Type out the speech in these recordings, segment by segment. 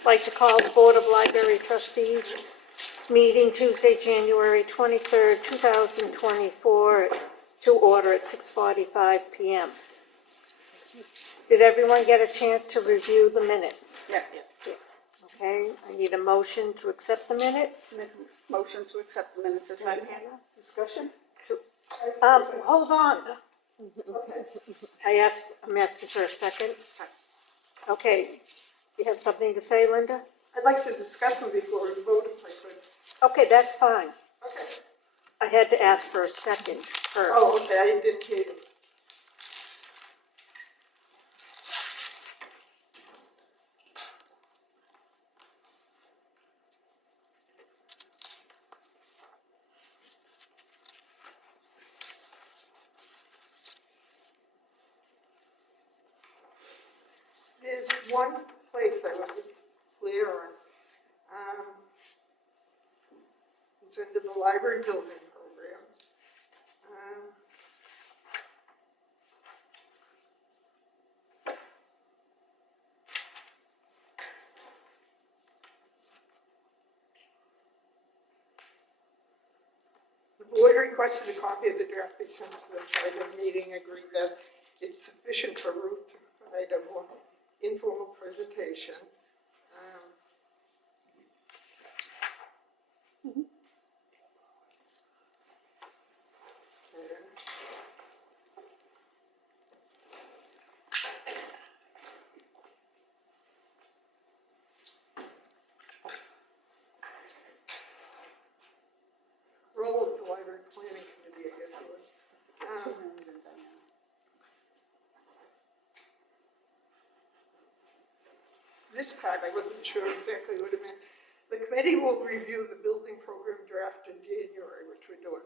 I'd like to call the Board of Library Trustees meeting Tuesday, January 23rd, 2024 to order at 6:45 p.m. Did everyone get a chance to review the minutes? Yes. Okay, I need a motion to accept the minutes. Motion to accept the minutes as read. Discussion? Hold on. Okay. I'm asking for a second. Okay, you have something to say, Linda? I'd like to discuss them before we vote if I could. Okay, that's fine. Okay. I had to ask for a second first. Oh, okay, I didn't hear you. There's one place I wasn't clear on. It's under the library building program. The board requested a copy of the draft be sent to the site of meeting, agreed that it's sufficient for Ruth to provide a more informal presentation. Role of the library planning committee, I guess it was. This part, I wasn't sure exactly what it meant. The committee will review the building program draft in January, which we're doing.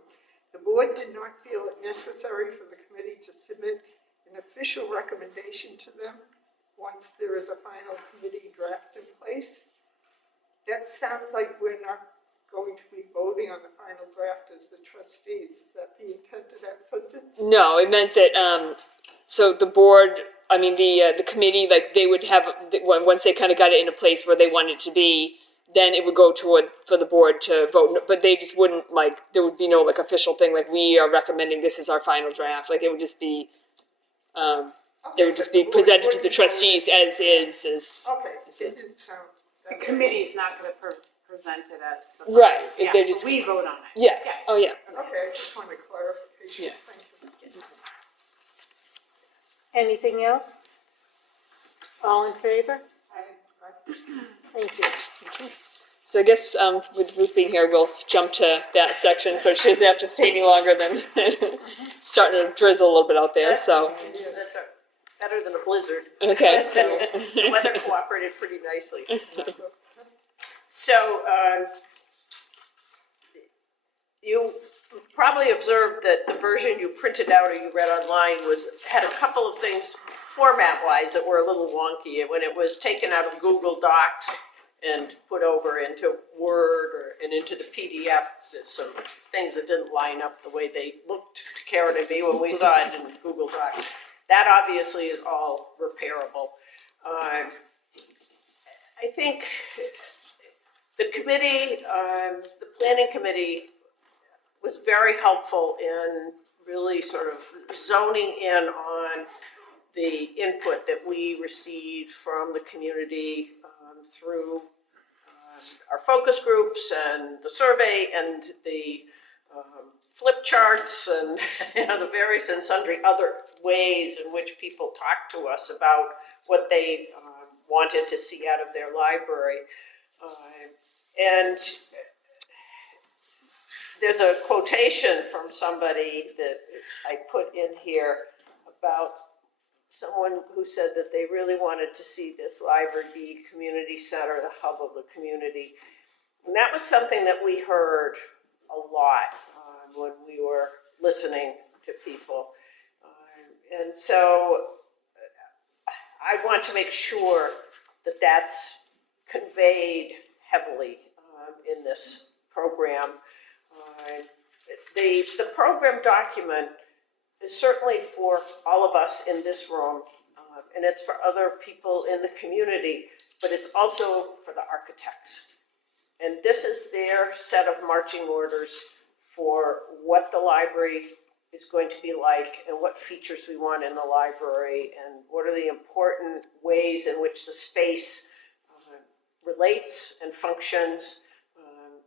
The board did not feel it necessary for the committee to submit an official recommendation to them once there is a final committee draft in place. That sounds like we're not going to be voting on the final draft as the trustees. Is that the intent of that sentence? No, it meant that, so the board, the committee, like, they would have, once they kind of got it in a place where they wanted it to be, then it would go for the board to vote, but they just wouldn't, like, there would be no, like, official thing, like, we are recommending this is our final draft, like, it would just be, it would just be presented to the trustees as is. Okay, it didn't sound. The committee is not going to present it as the Right. Yeah, They're just, we vote on it. yeah. Oh, yeah. Okay, I just wanted clarification. Yeah. Thank you. Anything else? All in favor? Thank you. So I guess with Ruth being here, we'll jump to that section so she doesn't have to stay any longer than starting to drizzle a little bit out there. So Yeah, that's better than a blizzard. okay, so The weather cooperated pretty nicely. So you probably observed that the version you printed out or you read online had a couple of things format-wise that were a little wonky. When it was taken out of Google Docs and put over into Word and into the PDF, there's some things that didn't line up the way they looked to Karen and me when we saw it in Google Docs. That obviously is all repairable. I think the committee, the planning committee, was very helpful in really sort of zoning in on the input that we received from the community through our focus groups and the survey and the flip charts and the various and sundry other ways in which people talk to us about what they wanted to see out of their library. And there's a quotation from somebody that I put in here about someone who said that they really wanted to see this library be community center, the hub of the community. And that was something that we heard a lot when we were listening to people. And so I want to make sure that that's conveyed heavily in this program. The program document is certainly for all of us in this room, and it's for other people in the community, but it's also for the architects. And this is their set of marching orders for what the library is going to be like and what features we want in the library and what are the important ways in which the space relates and functions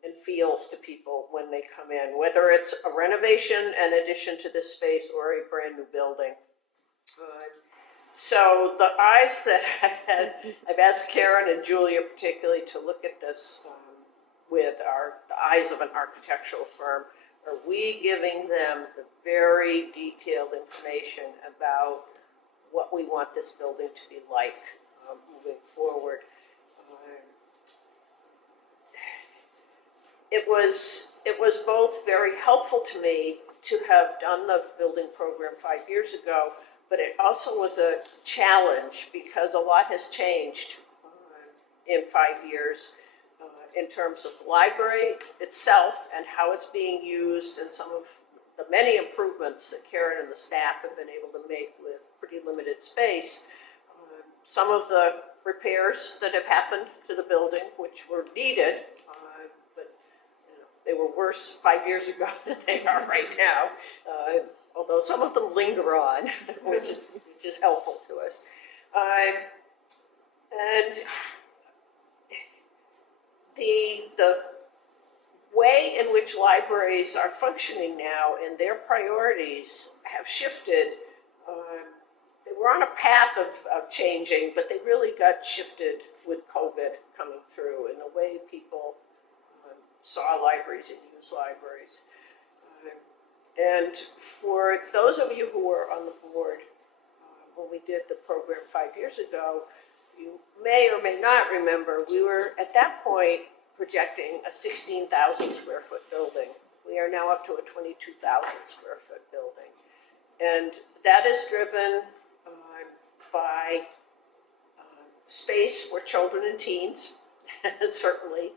and feels to people when they come in, whether it's a renovation and addition to this space or a brand new building. So the eyes that I've asked Karen and Julia particularly to look at this with are the eyes of an architectural firm. Are we giving them the very detailed information about what we want this building to be like moving forward? It was both very helpful to me to have done the building program 5 years ago, but it also was a challenge because a lot has changed in 5 years in terms of the library itself and how it's being used and some of the many improvements that Karen and the staff have been able to make with pretty limited space. Some of the repairs that have happened to the building, which were needed, but they were worse 5 years ago than they are right now, although some of them linger on, which is helpful to us. And the way in which libraries are functioning now and their priorities have shifted. They were on a path of changing, but they really got shifted with COVID coming through and the way people saw libraries and used libraries. And for those of you who were on the board when we did the program 5 years ago, you may or may not remember, we were at that point projecting a 16,000 square foot building. We are now up to a 22,000 square foot building. And that is driven by space for children and teens, certainly,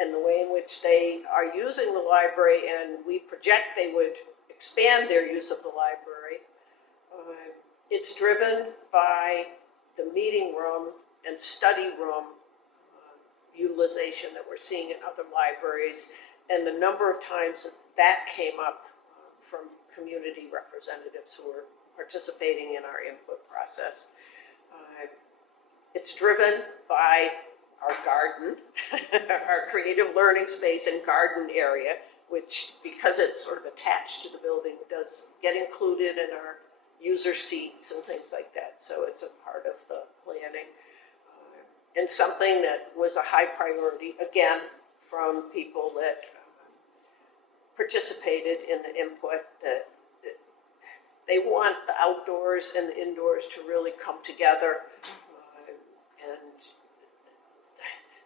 and the way in which they are using the library, and we project they would expand their use of the library. It's driven by the meeting room and study room utilization that we're seeing in other libraries, and the number of times that came up from community representatives who were participating in our input process. It's driven by our garden, our creative learning space and garden area, which, because it's sort of attached to the building, does get included in our user seats and things like that. So it's a part of the planning. And something that was a high priority, again, from people that participated in the input, that they want the outdoors and the indoors to really come together. And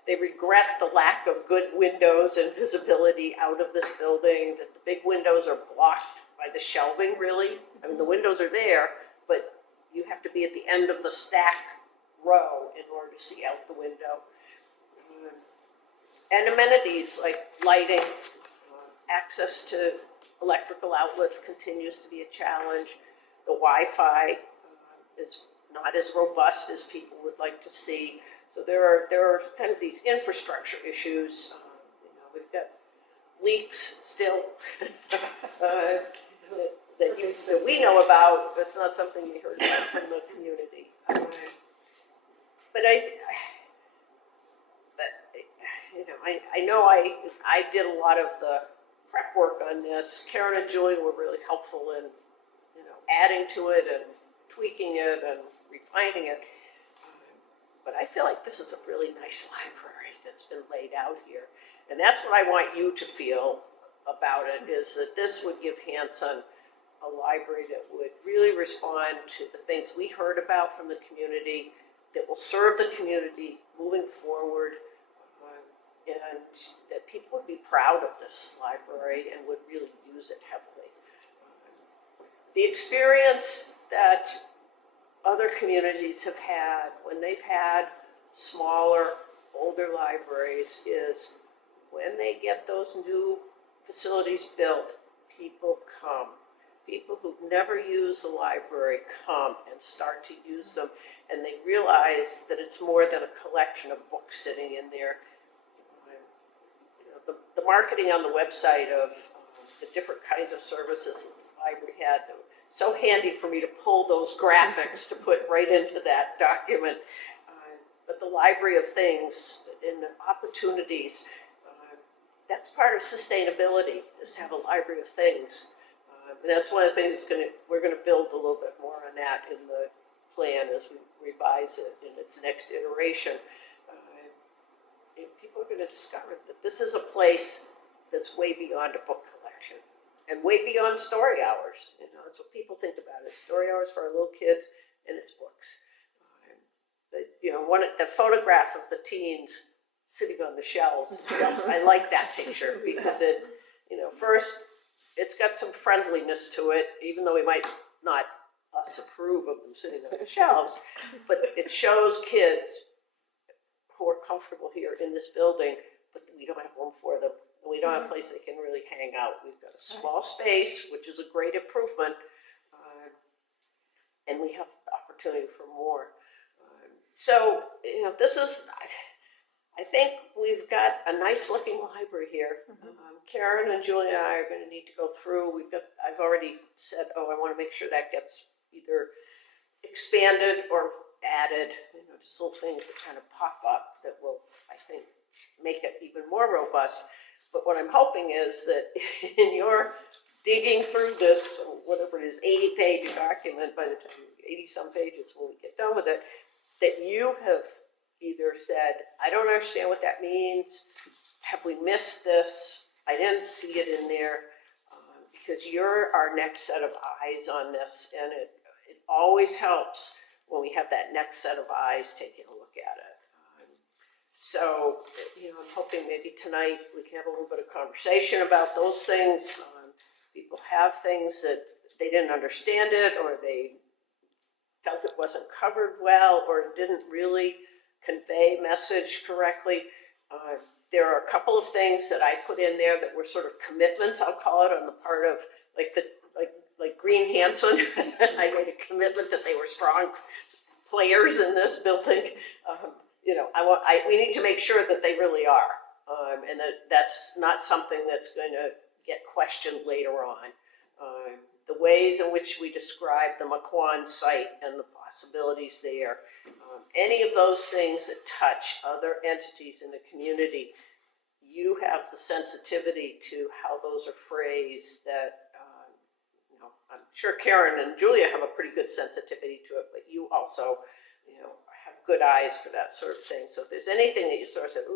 they regret the lack of good windows and visibility out of this building, that the big windows are blocked by the shelving, really. I mean, the windows are there, but you have to be at the end of the stack row in order to see out the window. And amenities like lighting, access to electrical outlets continues to be a challenge. The Wi-Fi is not as robust as people would like to see. So there are kind of these infrastructure issues. We've got leaks still that we know about. It's not something you heard about from the community. But I know I did a lot of the prep work on this. Karen and Julie were really helpful in adding to it and tweaking it and refining it. But I feel like this is a really nice library that's been laid out here. And that's what I want you to feel about it, is that this would give Hanson a library that would really respond to the things we heard about from the community, that will serve the community moving forward, and that people would be proud of this library and would really use it heavily. The experience that other communities have had when they've had smaller, older libraries is when they get those new facilities built, people come. People who've never used the library come and start to use them. and they realize that it's more than a collection of books sitting in there. You know, the marketing on the website of the different kinds of services that the library had, so handy for me to pull those graphics to put right into that document. But the library of things and the opportunities, that's part of sustainability, is to have a library of things. And that's one of the things we're going to build a little bit more on that in the plan as we revise it in its next iteration. And people are going to discover that this is a place that's way beyond a book collection and way beyond story hours. You know, that's what people think about it. Story hours for our little kids, and it's books. You know, the photograph of the teens sitting on the shelves. Yes, I like that picture because it, you know, first, it's got some friendliness to it, even though we might not approve of them sitting on the shelves, but it shows kids who are comfortable here in this building, but we don't have room for them. And we don't have a place they can really hang out. We've got a small space, which is a great improvement, and we have the opportunity for more. So, you know, this is, I think we've got a nice looking library here. Karen and Julia and I are going to need to go through. I've already said, I want to make sure that gets either expanded or added, you know, just little things that kind of pop up that will, I think, make it even more robust. But what I'm hoping is that in your digging through this, whatever it is, 80-page document, by the time 80-some pages when we get done with it, that you have either said, I don't understand what that means, have we missed this, I didn't see it in there, because you're our next set of eyes on this, and it always helps when we have that next set of eyes taking a look at it. So, you know, I'm hoping maybe tonight we can have a little bit of conversation about those things. People have things that they didn't understand it, or they felt it wasn't covered well, or didn't really convey message correctly. There are a couple of things that I put in there that were sort of commitments, I'll call it, on the part of like Green Hanson. I made a commitment that they were strong players in this building. You know, we need to make sure that they really are, and that's not something that's going to get questioned later on. The ways in which we describe the McQuon site and the possibilities there, any of those things that touch other entities in the community, you have the sensitivity to how those are phrased that, you know, I'm sure Karen and Julia have a pretty good sensitivity to it, but you also, you know, have good eyes for that sort of thing. So if there's anything that you sort of say,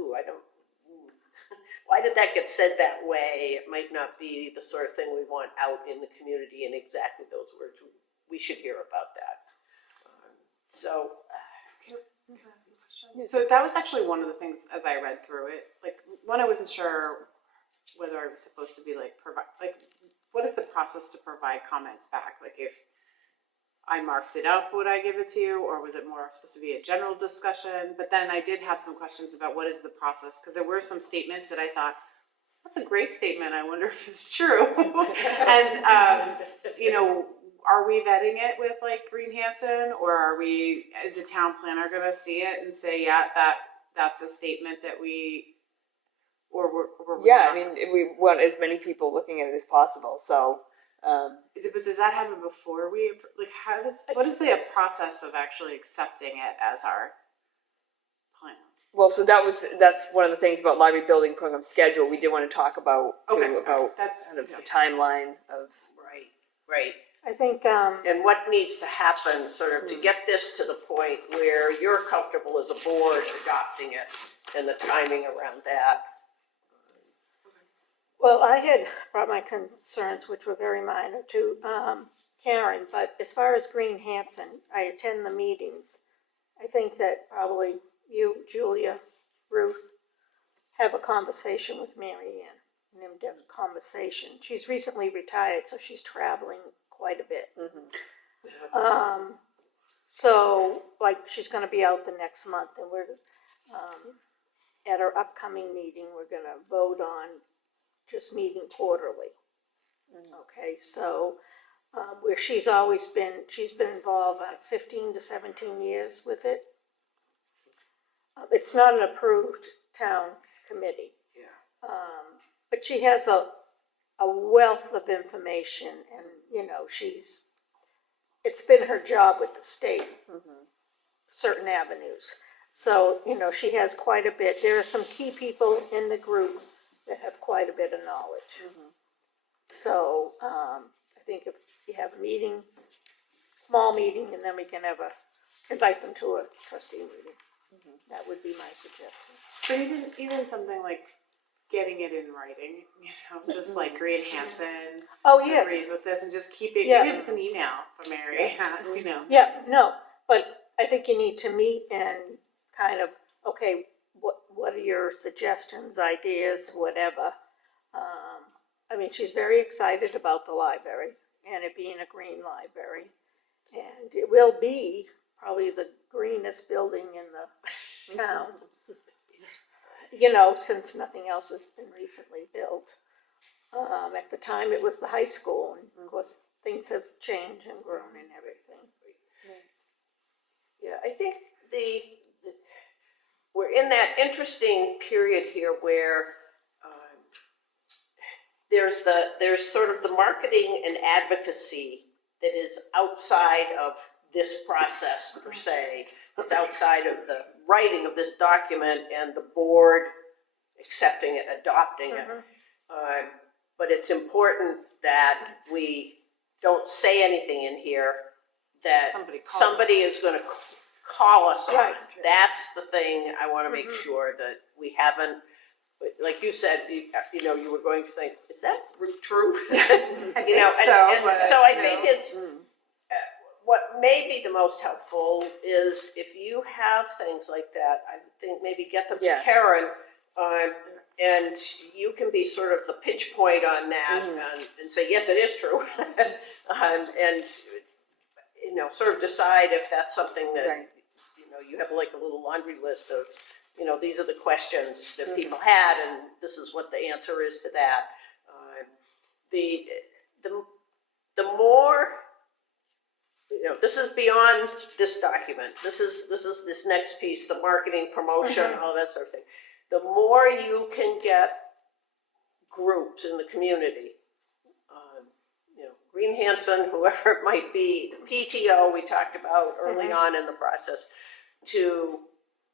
why did that get said that way? It might not be the sort of thing we want out in the community in exactly those words. We should hear about that. So that was actually one of the things as I read through it. Like, one, I wasn't sure whether I was supposed to be what is the process to provide comments back? Like, if I marked it up, would I give it to you, or was it more supposed to be a general discussion? But then I did have some questions about what is the process, because there were some statements that I thought, that's a great statement, I wonder if it's true. And, you know, are we vetting it with like Green Hanson, or is the town planner going to see it and say, yeah, that's a statement that we, or we're Yeah, I mean, we want as many people looking at it as possible, so. But does that happen before what is the process of actually accepting it as our plan? Well, so that's one of the things about library building program schedule. We did want to talk about That's kind of the timeline of. right. I think, And what needs to happen sort of to get this to the point where you're comfortable as a board adopting it, and the timing around that. well, I had brought my concerns, which were very minor, to Karen, but as far as Green Hanson, I attend the meetings. I think that probably you, Julia, Ruth, have a conversation with Mary Ann, an in-depth conversation. She's recently retired, so she's traveling quite a bit. So, like, she's going to be out the next month, and we're, at our upcoming meeting, we're going to vote on just meeting quarterly. Okay, so where she's been involved about 15 to 17 years with it. It's not an approved town committee. Yeah. But she has a wealth of information, and, you know, it's been her job with the state, certain avenues. So, you know, she has quite a bit. There are some key people in the group that have quite a bit of knowledge. So, I think if you have a meeting, small meeting, and then we can invite them to a trustee meeting. That would be my suggestion. But even something like getting it in writing, you know, just like Green Hanson Oh, yes. agrees with this, and just keep it. Yeah. Maybe it's an email from Mary. You know. Yeah, no, but I think you need to meet and kind of, okay, what are your suggestions, ideas, whatever. I mean, she's very excited about the library and it being a green library. And it will be probably the greenest building in the town, you know, since nothing else has been recently built. At the time, it was the high school, and of course, things have changed and grown and everything. Yeah, I think we're in that interesting period here where there's sort of the marketing and advocacy that is outside of this process per se. It's outside of the writing of this document and the board accepting it, adopting it. But it's important that we don't say anything in here that somebody is going to call us on. Right. That's the thing I want to make sure that we haven't. Like you said, you know, you were going to say, is that true? You know, so I think it's what may be the most helpful is if you have things like that, I think maybe get them to Karen, and you can be sort of the pinch point on that and say, yes, it is true, and you know, sort of decide if that's something that you know you have like a little laundry list of. You know, these are the questions that people had, and this is what the answer is to that. The more, you know, this is beyond this document. This is this next piece, the marketing, promotion, all that sort of thing. The more you can get groups in the community, you know, Green Hanson, whoever it might be, PTO we talked about early on in the process, to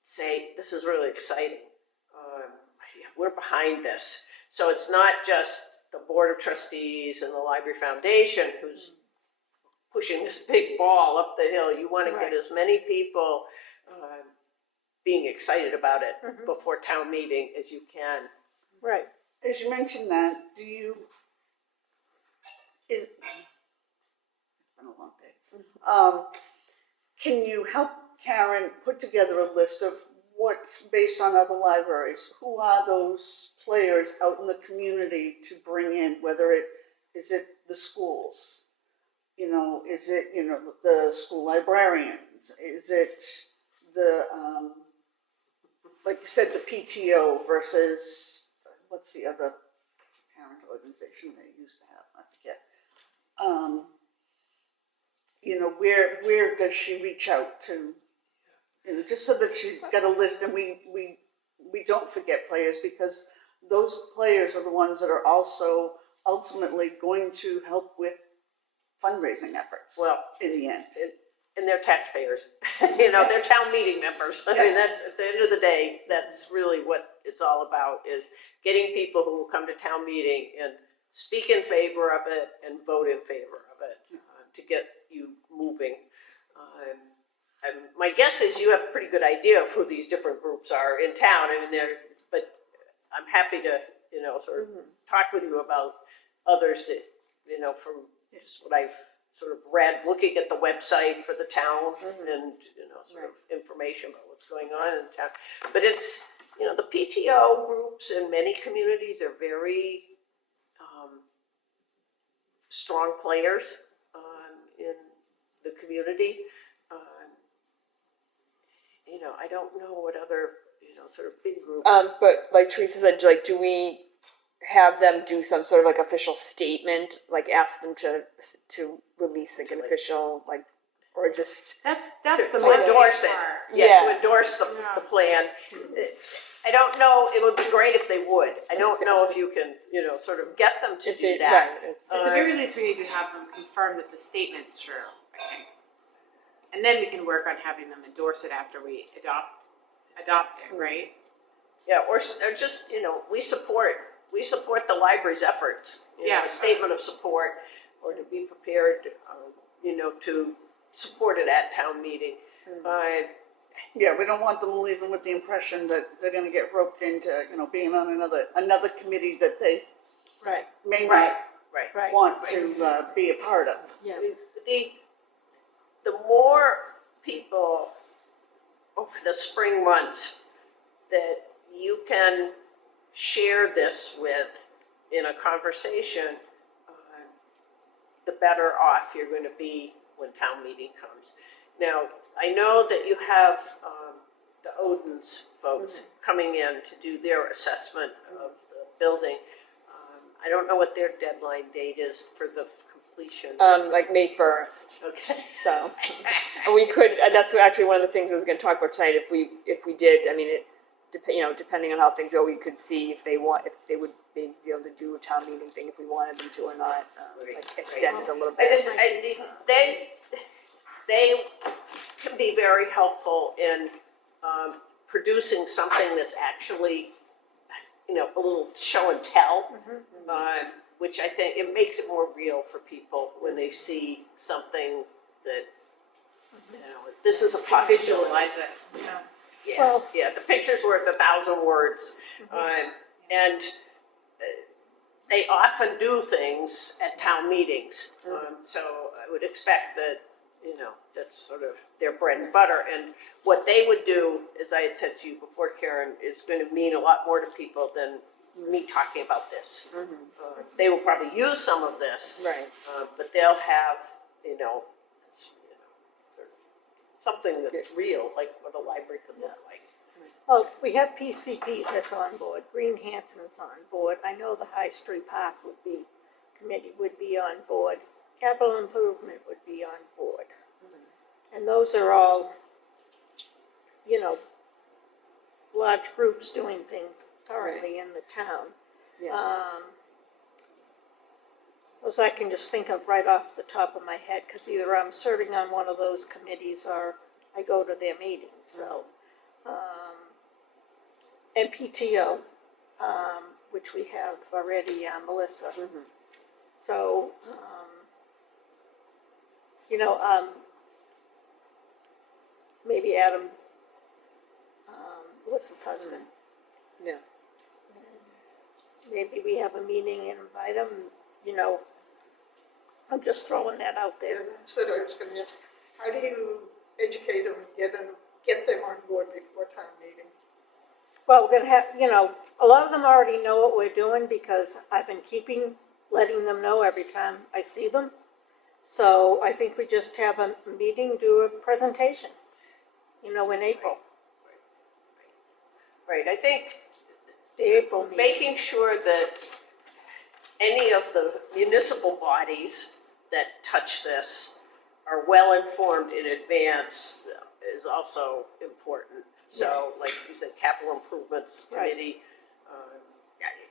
say, this is really exciting. We're behind this. So it's not just the Board of Trustees and the Library Foundation who's pushing this big ball up the hill. You want to get as many people being excited about it before town meeting as you can. Right. As you mentioned that, it's been a long day. Can you help Karen put together a list of what, based on other libraries, who are those players out in the community to bring in, whether is it the schools, you know, is it, you know, the school librarians, is it the, like you said, the PTO versus, what's the other parent organization they used to have, I forget. You know, where does she reach out to? You know, just so that she's got a list, and we don't forget players, because those players are the ones that are also ultimately going to help with fundraising efforts. Well, in the end, and they're taxpayers. You know, they're town meeting members. I mean, that's at the end of the day, that's really what it's all about: is getting people who will come to town meeting and speak in favor of it and vote in favor of it to get you moving. And my guess is you have a pretty good idea of who these different groups are in town. I mean, but I'm happy to, you know, sort of talk with you about others that, you know, from just what I've sort of read, looking at the website for the town and, you know, sort of information about what's going on in town. But it's, you know, the PTO groups in many communities are very strong players in the community. You know, I don't know what other, you know, sort of big groups. But like Teresa said, like, do we have them do some sort of like official statement, like ask them to release like an official, like, or just, That's To the endorse it. part. Yeah. To endorse the plan. I don't know, it would be great if they would. I don't know if you can, sort of get them to if do they, that. right, it's- At the very least, we need to have them confirm that the statement's true, I think. And then we can work on having them endorse it after we adopt it, right? Yeah, or just, we support the library's efforts. Yeah. A statement of support, or to be prepared, to support it at town meeting. Yeah, we don't want them leaving with the impression that they're gonna get roped into, being on another committee that they Right, may Right, not right. right. want to be a part of. Yeah. The more people over the spring months that you can share this with in a conversation, the better off you're going to be when town meeting comes. Now, I know that you have the Odin's folks coming in to do their assessment of the building. I don't know what their deadline date is for the completion. like May 1st. Okay. So we could. That's actually one of the things I was going to talk about tonight. If we did, I mean, depending on how things go, we could see if they would be able to do a town meeting thing if we wanted them to or not. Like extend it a little bit. They can be very helpful in producing something that's actually, a little show and tell, which I think it makes it more real for people when they see something that, this is a possibility. Visualize it. Yeah. Yeah, Well- yeah. The picture's worth 1,000 words, and they often do things at town meetings. So I would expect that that's sort of their bread and butter. And what they would do, as I had said to you before, Karen, is going to mean a lot more to people than me talking about this. They will probably use some of this, Right. but they'll have something that's real, like what a library could look like. Well, we have PCP that's on board, Green Hanson's on board, I know the High Street Park committee would be on board, Capital Improvement would be on board. And those are all, large groups doing things currently in the town. Yeah. Those I can just think of right off the top of my head, because either I'm serving on one of those committees or I go to their meetings, so. And PTO, which we have already, Melissa. So, maybe Adam, Melissa's husband. Yeah. Maybe we have a meeting and invite him, I'm just throwing that out there. So I was going to ask, how do you educate them and get them on board before town meeting? Well, we're gonna have, a lot of them already know what we're doing because I've been letting them know every time I see them. So I think we just have a meeting, do a presentation, in April, Right, I think the April meeting. making sure that any of the municipal bodies that touch this are well informed in advance is also important. So, like you said, Capital Improvements Right. Committee,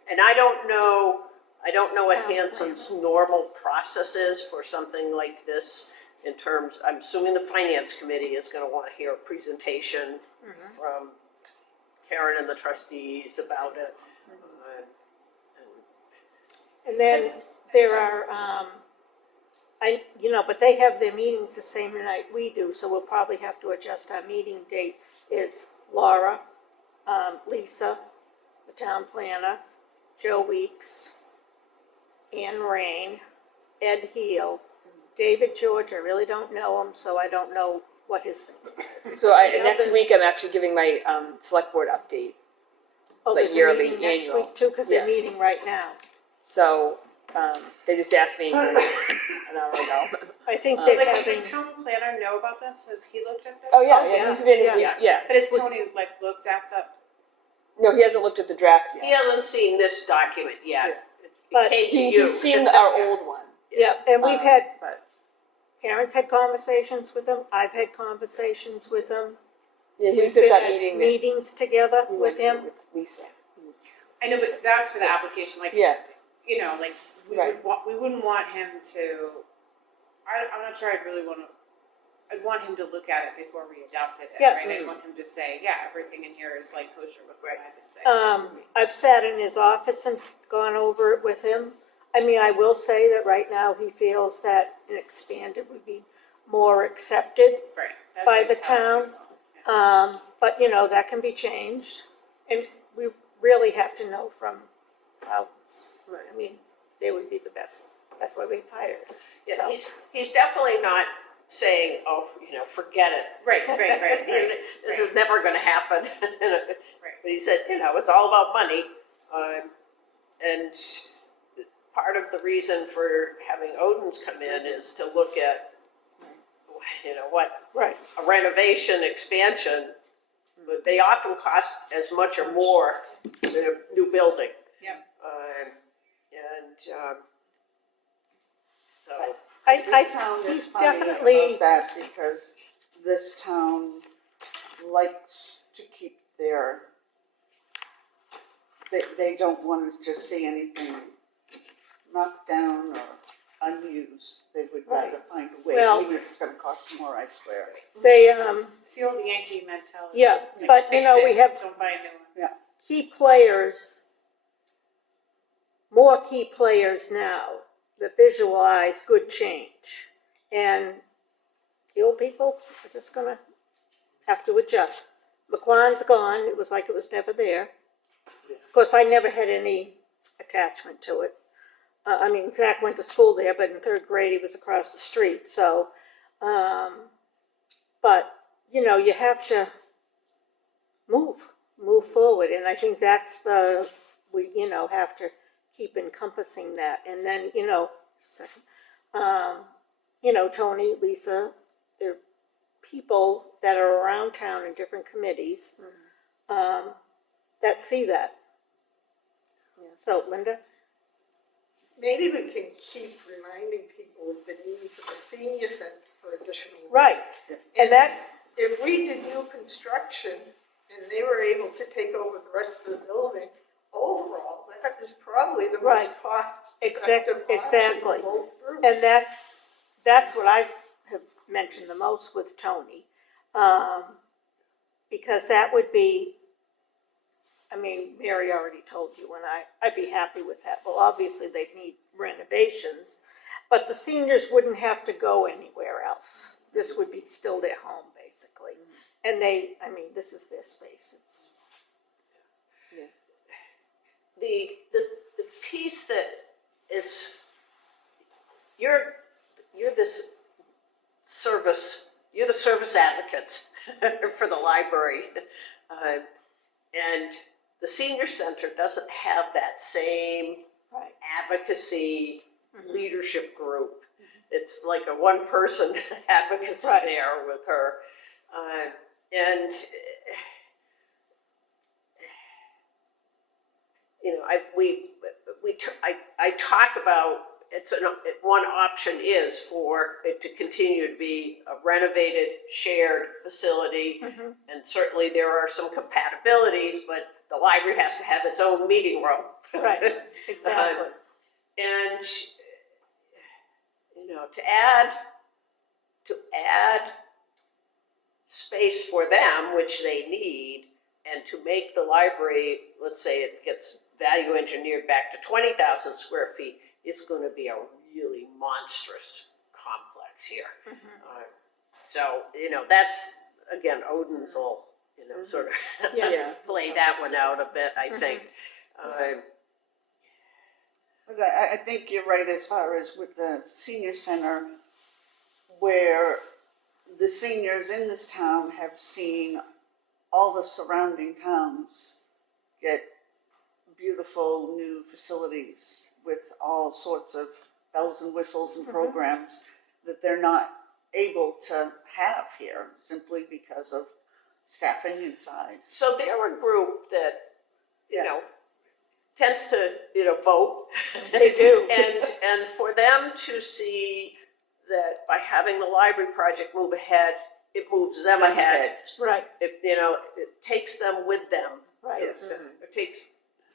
and I don't know what Town Hanson's normal process is for something like this in terms, I'm assuming the Finance Committee is gonna wanna hear a presentation from Karen and the trustees about it. And then there are, but they have their meetings the same night we do, so we'll probably have to adjust our meeting date. Is Laura, Lisa, the town planner, Joe Weeks, Ann Rain, Ed Heel, David George, I really don't know him, so I don't know what his thing is. So next week I'm actually giving my select board update. Oh, like there's a yearly, meeting next annual. week too, because they're Yes. meeting right now. So they just asked me an hour ago. I think Um, they're Like, does having, the town planner know about this? Has he looked at this? Oh yeah, yeah, he's been yeah. yeah. But has Tony, looked at No, he hasn't looked at the draft He yet. hasn't seen this document yet. But It came to you. He's seen our old one. Yeah, and we've had, But Karen's had conversations with him, I've had conversations with him. yeah, he was We've at been that at meeting that meetings together we with went to him. with Lisa. I know, but that's for the application, like, Yeah. you know, like, Right. we wouldn't want him to, I'm not sure I'd really want to, I'd want him to look at it before we adopted it, Yeah. right? I'd want him to say, yeah, everything in here is like kosher with what I would say. I've sat in his office and gone over it with him. I mean, I will say that right now he feels that an expanded would be more accepted. Right. That's by what the he's telling town. people. Yeah. But you know, that can be changed. And we really have to know from Howard's. I mean, they would be the best. That's why we hired. Yeah, So, he's definitely not saying, oh, forget it. Right. This is never going to happen. But he said, it's all about money. And part of the reason for having Odin's come in is to look at, what right. a renovation, expansion, but they often cost as much or more than a new building. Yeah. So. This town is he's funny definitely, about that because this town likes to keep their, they don't want to just see anything knocked down or unused. They would rather find a way, Well- even if it's gonna cost more, I swear. they, It's the old Yankee mentality. yeah, but you Fix know, it, we have don't buy a new one. key players, more key players now that visualize good change. And the old people are just gonna have to adjust. McQuan's gone, it was like it was never there. Of course, I never had any attachment to it. I mean, Zach went to school there, but in third grade he was across the street, so, but, you have to move forward, and I think that's we have to keep encompassing that, and then, Tony, Lisa, they're people that are around town in different committees, that see that. So, Linda? Maybe we can keep reminding people of the need for the senior center for additional. Right, and that, If we did new construction and they were able to take over the rest of the building, overall, that is probably the Right. most cost-effective option Exactly. for both groups. and that's what I have mentioned the most with Tony, because that would be, I mean, Mary already told you, and I'd be happy with that. Well, obviously they'd need renovations, but the seniors wouldn't have to go anywhere else. This would be still their home, basically. And this is their space. It's The piece that is, you're the service advocates for the library, and the senior center doesn't have that same right. advocacy leadership group. It's like a one-person advocacy Right. there with her, and I talk about one option is for it to continue to be a renovated shared facility, and certainly there are some compatibilities, but the library has to have its own meeting room. Right, exactly. And to add space for them, which they need, and to make the library, let's say it gets value engineered back to 20,000 square feet, it's going to be a really monstrous complex here. So that's again, Odin's will sort of Yeah. play that one out a bit, I think. But I think you're right as far as with the senior center, where the seniors in this town have seen all the surrounding towns get beautiful new facilities with all sorts of bells and whistles and programs that they're not able to have here simply because of staffing and size. So they're a group that tends to, vote. They do. And for them to see that by having the library project move ahead, it moves them ahead. Right, It, it takes them with them. right. Yes. It takes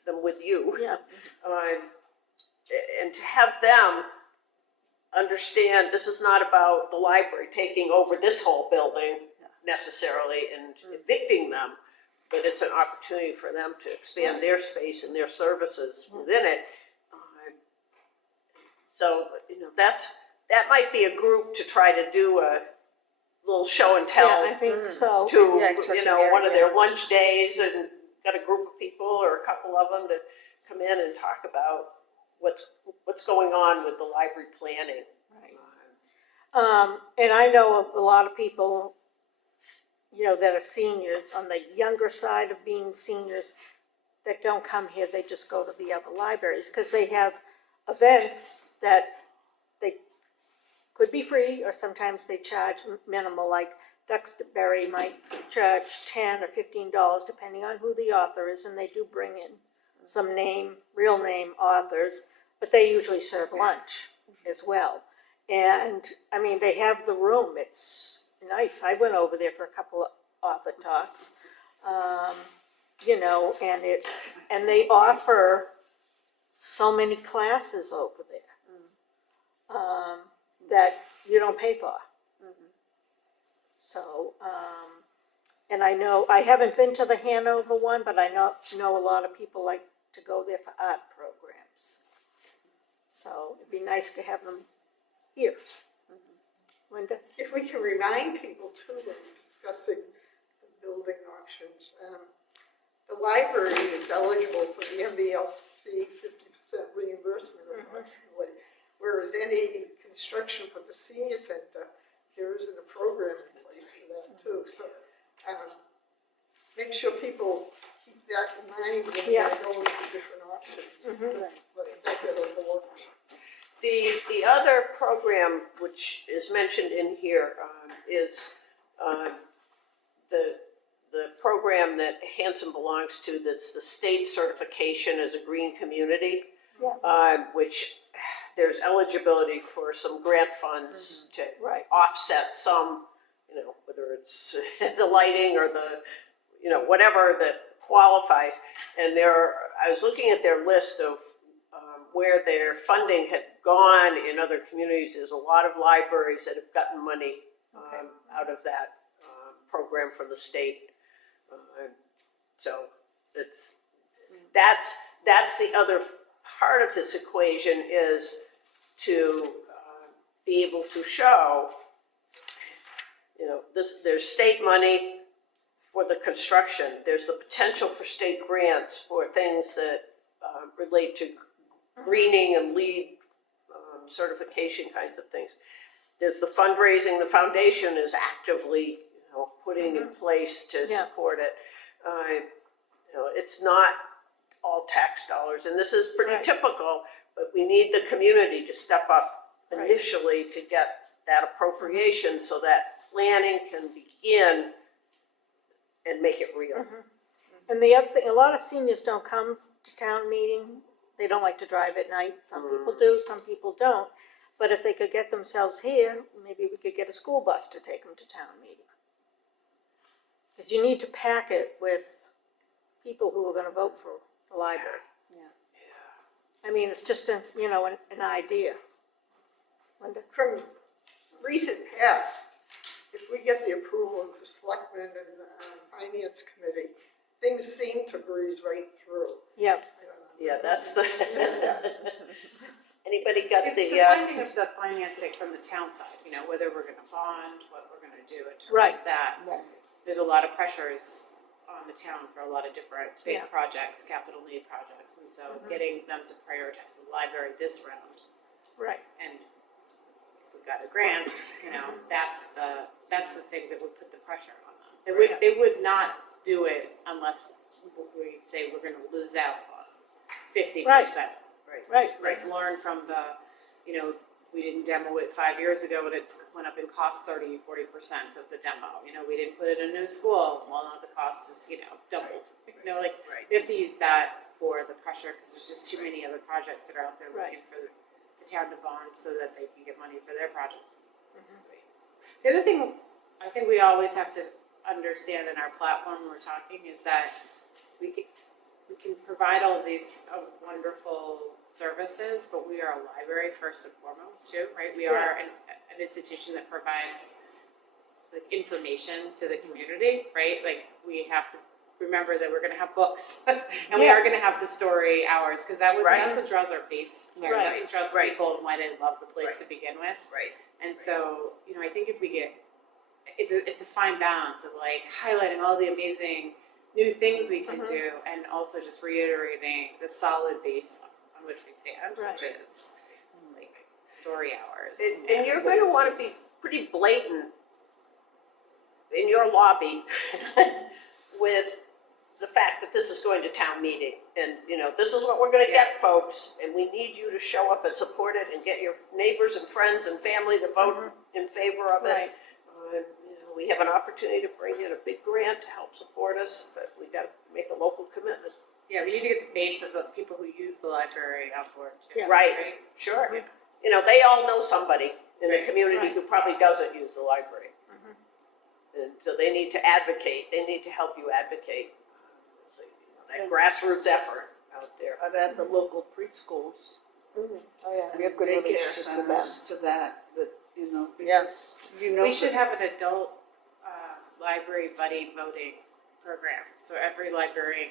them with you. Yeah, And to have them understand this is not about the library taking over this whole building necessarily and evicting them, but it's an opportunity for them to expand their space and their services within it. So, that might be a group to try to do a little show and tell yeah, I think so. to, Yeah, Turkey one of Fair, their lunch days and got a group of people or a couple of them to come in and talk about what's going on with the library planning. And I know of a lot of people, that are seniors, on the younger side of being seniors, that don't come here, they just go to the other libraries, because they have events that they could be free, or sometimes they charge minimal, like Duxbury might charge $10 or $15, depending on who the author is, and they do bring in some real name authors, but they usually serve lunch as well. And, I mean, they have the room, it's nice. I went over there for a couple of author talks, and they offer so many classes over there that you don't pay for. So, and I know, I haven't been to the Hanover one, but I know a lot of people like to go there for art programs. So it'd be nice to have them here. Linda? If we can remind people too, when we're discussing the building options, the library is eligible for the MBLC 50% reimbursement approximately, whereas any construction for the senior center, there isn't a program in place for that too. So make sure people keep that in mind when they're going to different options. But that get overlooked. The other program which is mentioned in here is the program that Hanson belongs to. That's the state certification as a green community, which there's eligibility for some grant funds to offset some, whether it's the lighting or the, whatever that qualifies. And I was looking at their list of where their funding had gone in other communities. There's a lot of libraries that have gotten money out of that program from the state. So that's the other part of this equation, is to be able to show, there's state money for the construction. There's the potential for state grants for things that relate to greening and LEED certification kinds of things. There's the fundraising. The foundation is actively, putting in place to support it. It's not all tax dollars, and this is pretty typical, but we need the community to step up initially to get that appropriation so that planning can begin and make it real. And the other thing, a lot of seniors don't come to town meeting. They don't like to drive at night. Some people do, some people don't. But if they could get themselves here, maybe we could get a school bus to take them to town meeting. Because you need to pack it with people who are going to vote for the library. I mean, it's just an idea. Linda? From recent past, if we get the approval of the selectmen and the finance committee, things seem to breeze right through. Yeah. Yeah, that's the. Anybody got It's the? the finding of the financing from the town side. Whether we're going to bond, what we're going to do in terms of that. There's a lot of pressures on the town for a lot of different big projects, capital need projects, and so getting them to prioritize the library this round. And if we got a grant, that's the thing that would put the pressure on them. They would not do it unless we'd say we're going to lose out on 50%. Let's learn from the, we didn't demo it 5 years ago and it went up in cost 30-40% of the demo. We didn't put it in a new school. Well, now the cost is, doubled. We have to use that for the pressure, because there's just too many other projects that are out there looking for the town to bond so that they can get money for their project. The other thing I think we always have to understand in our platform when we're talking is that we can provide all of these wonderful services, but we are a library first and foremost too, right? We are an institution that provides like information to the community, right? Like we have to remember that we're going to have books and we are going to have the story hours because that's what draws our base. Right. That's what draws people and why they love the place to begin with. Right. And so, you know, I think if we get, it's a fine balance of like highlighting all the amazing new things we can do and also just reiterating the solid base on which we stand, which is like story hours. And you're going to want to be pretty blatant in your lobby with the fact that this is going to town meeting. And, you know, this is what we're going to get, folks. And we need you to show up and support it and get your neighbors and friends and family to vote in favor of it. You know, we have an opportunity to bring in a big grant to help support us, but we got to make a local commitment. Yeah, we need to get the base of the people who use the library on board too. Right. Sure. You know, they all know somebody in the community who probably doesn't use the library. And so they need to advocate. They need to help you advocate. So, you know, that grassroots effort out there. Are at the local preschools? Oh, yeah, we have good daycare relationships with them. centers to that, you know, because you know. We should have an adult library buddy voting program. So every library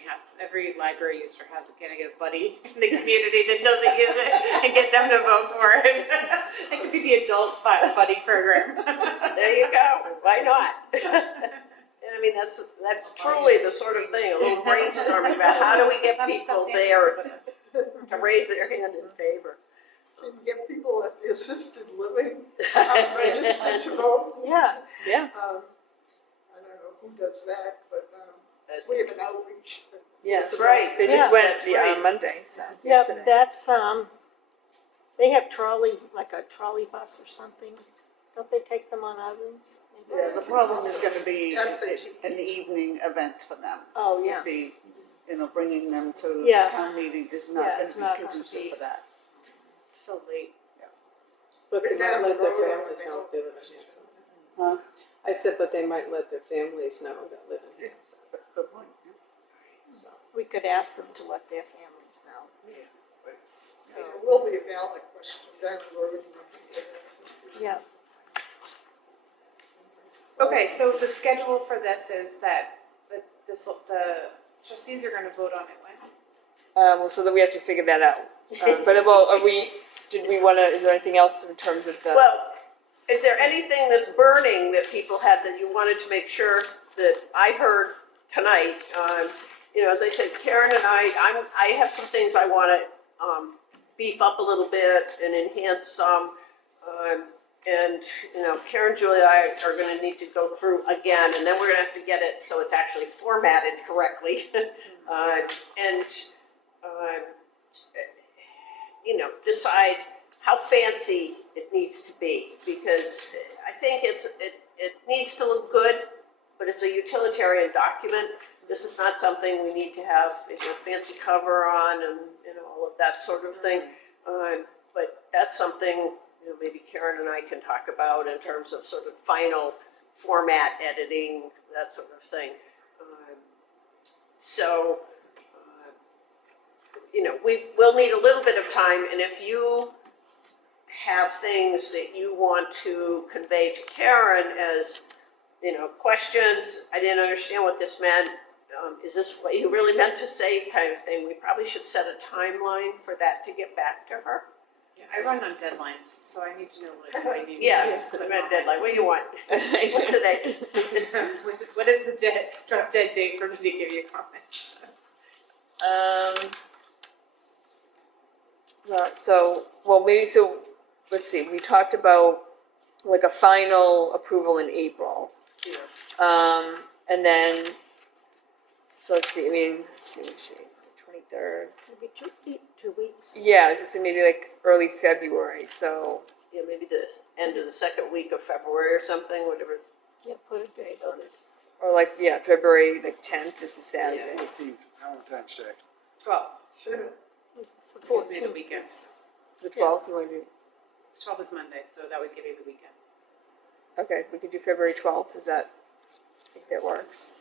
user has to get a buddy in the community that doesn't use it and get them to vote for it. It could be the adult buddy program. There you go. Why not? And I mean, that's truly the sort of thing, a little brainstorming about how do we get people there to raise their hand in favor. And get people at the assisted living registered to vote. Yeah. I don't know who does that, but we have an outreach. Yeah, That's right. They just went right. Monday, so. Yeah, yesterday. that's, they have like a trolley bus or something. Don't they take them on outings? Yeah, the problem is going to be an evening event for them. Oh, yeah. Would be, you know, bringing them to Yeah. town meeting is Yeah, not it's going not to be gonna conducive be- for that. So late. But they Down might the let their road, families know if they live in Hanson. Huh? I said, but they might let their families know that live in Hanson. Good point. So. We could ask them to let their families know. So it will be a ballot question down the road. Yeah. Okay, so the schedule for this is that the trustees are going to vote on it when? Well, so then we have to figure that out. But well, did we want to, is there anything else in terms of the? Well, is there anything that's burning that people had that you wanted to make sure that I heard tonight? You know, as I said, Karen and I have some things I want to beef up a little bit and enhance some. And, you know, Karen, Julie, and I are going to need to go through again, and then we're going to have to get it so it's actually formatted correctly. You know, decide how fancy it needs to be, because I think it needs to look good, but it's a utilitarian document. This is not something we need to have, you know, fancy cover on and, you know, all of that sort of thing. But that's something, you know, maybe Karen and I can talk about in terms of sort of final format editing, that sort of thing. You know, we'll need a little bit of time, and if you have things that you want to convey to Karen as, you know, questions, I didn't understand what this meant, is this what you really meant to say, kind of thing, we probably should set a timeline for that to get back to her. Yeah, I run on deadlines, so I need to know what I need. Yeah, I'm at deadline. What do you want? What's the date? What is the drop dead date for me to give you a comment? Let's see, we talked about like a final approval in April. Yeah. And then, so let's see, 23rd. Maybe 2 weeks. Yeah, it's just maybe like early February, so. Yeah, maybe the end of the second week of February or something, whatever. Yeah, put a date on it. Or like, yeah, February like 10th is the Saturday. 14th, Valentine's Day. So, It's the Gives me the 14th. weekend. The 12th, you want to do? 12th is Monday, so that would give you the weekend. Okay, we could do February 12th. Is that, I think that works.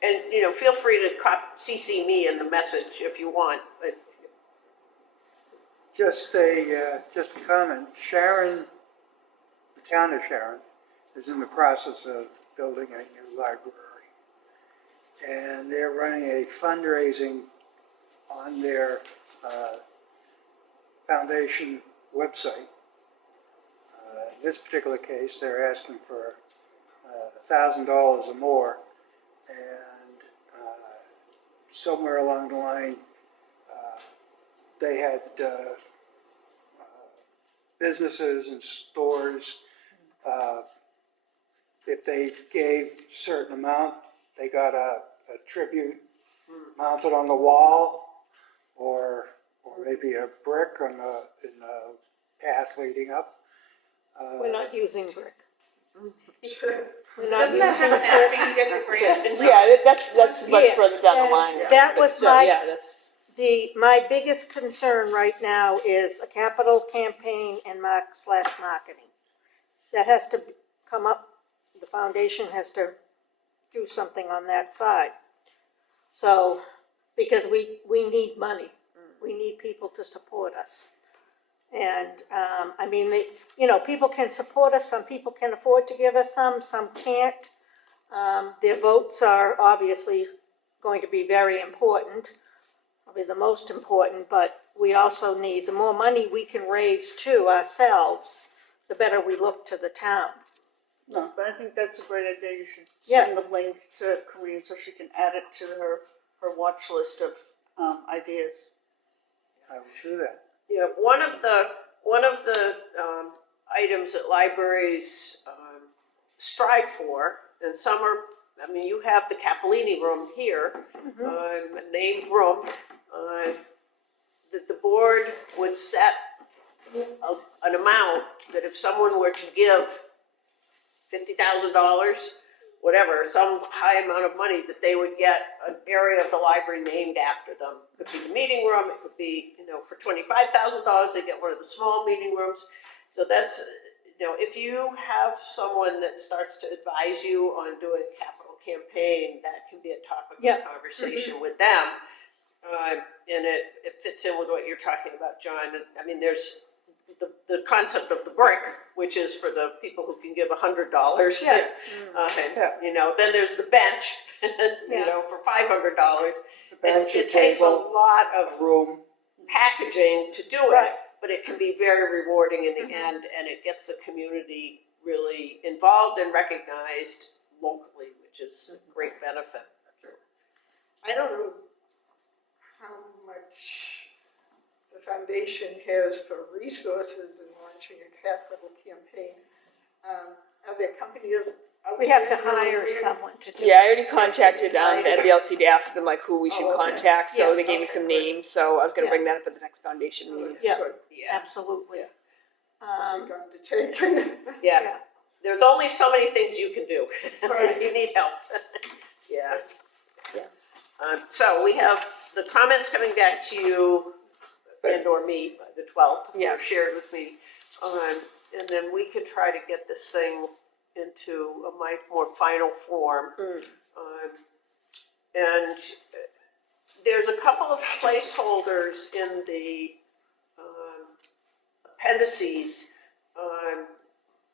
And, you know, feel free to CC me in the message if you want, but Just a comment. Sharon, the town of Sharon, is in the process of building a new library. And they're running a fundraising on their foundation website. In this particular case, they're asking for $1,000 or more. And somewhere along the line, they had businesses and stores, if they gave a certain amount, they got a tribute mounted on the wall, or maybe a brick in the path leading up. We're not using brick. We're not Doesn't that using happen brick. after you get the grant? Yeah, that's much Yes, further down the and line. that was So, my- yeah, that's, My biggest concern right now is a capital campaign and marketing. That has to come up, the foundation has to do something on that side. So, because we need money, we need people to support us. And, I mean, people can support us, some people can afford to give us some can't. Their votes are obviously going to be very important, probably the most important, but we also need, the more money we can raise too ourselves, the better we look to the town. No, but I think that's a great idea. You should Yeah. send the link to Corinne so she can add it to her watch list of ideas. I will do that. you know, one of the items that libraries strive for, and some are, I mean, you have the Capolini room here, a named room, that the board would set an amount that if someone were to give $50,000, whatever, some high amount of money, that they would get an area of the library named after them. It could be the meeting room, it could be, for $25,000, they get one of the small meeting rooms. So that's, if you have someone that starts to advise you on doing a capital campaign, that can be a topic Yeah. of conversation with them. And it fits in with what you're talking about, John. And, I mean, there's the concept of the brick, which is for the people who can give $100. Yes. Then there's the bench, Yeah. for $500. The bench, a It takes a table, lot of room. packaging to do it, Right. but it can be very rewarding in the end, and it gets the community really involved and recognized locally, which is a great benefit. I don't know how much the foundation has for resources in launching a capital campaign. Are there companies? We have to hire someone to do it. yeah, I already contacted NBLC to ask them like who we should Oh, okay. contact, so Yeah. they gave me some Okay, great. names, so I was gonna Yeah. bring that up at the next foundation meeting. Yeah. Good. Yeah. Absolutely. Big undertaking. Yeah. There's only so many things you can do. Right. You need help. Yeah. Yeah. So we have the comments coming back to you and or me by the 12th. Yeah. They're shared with me. And then we can try to get this thing into a more final form. And there's a couple of placeholders in the appendices.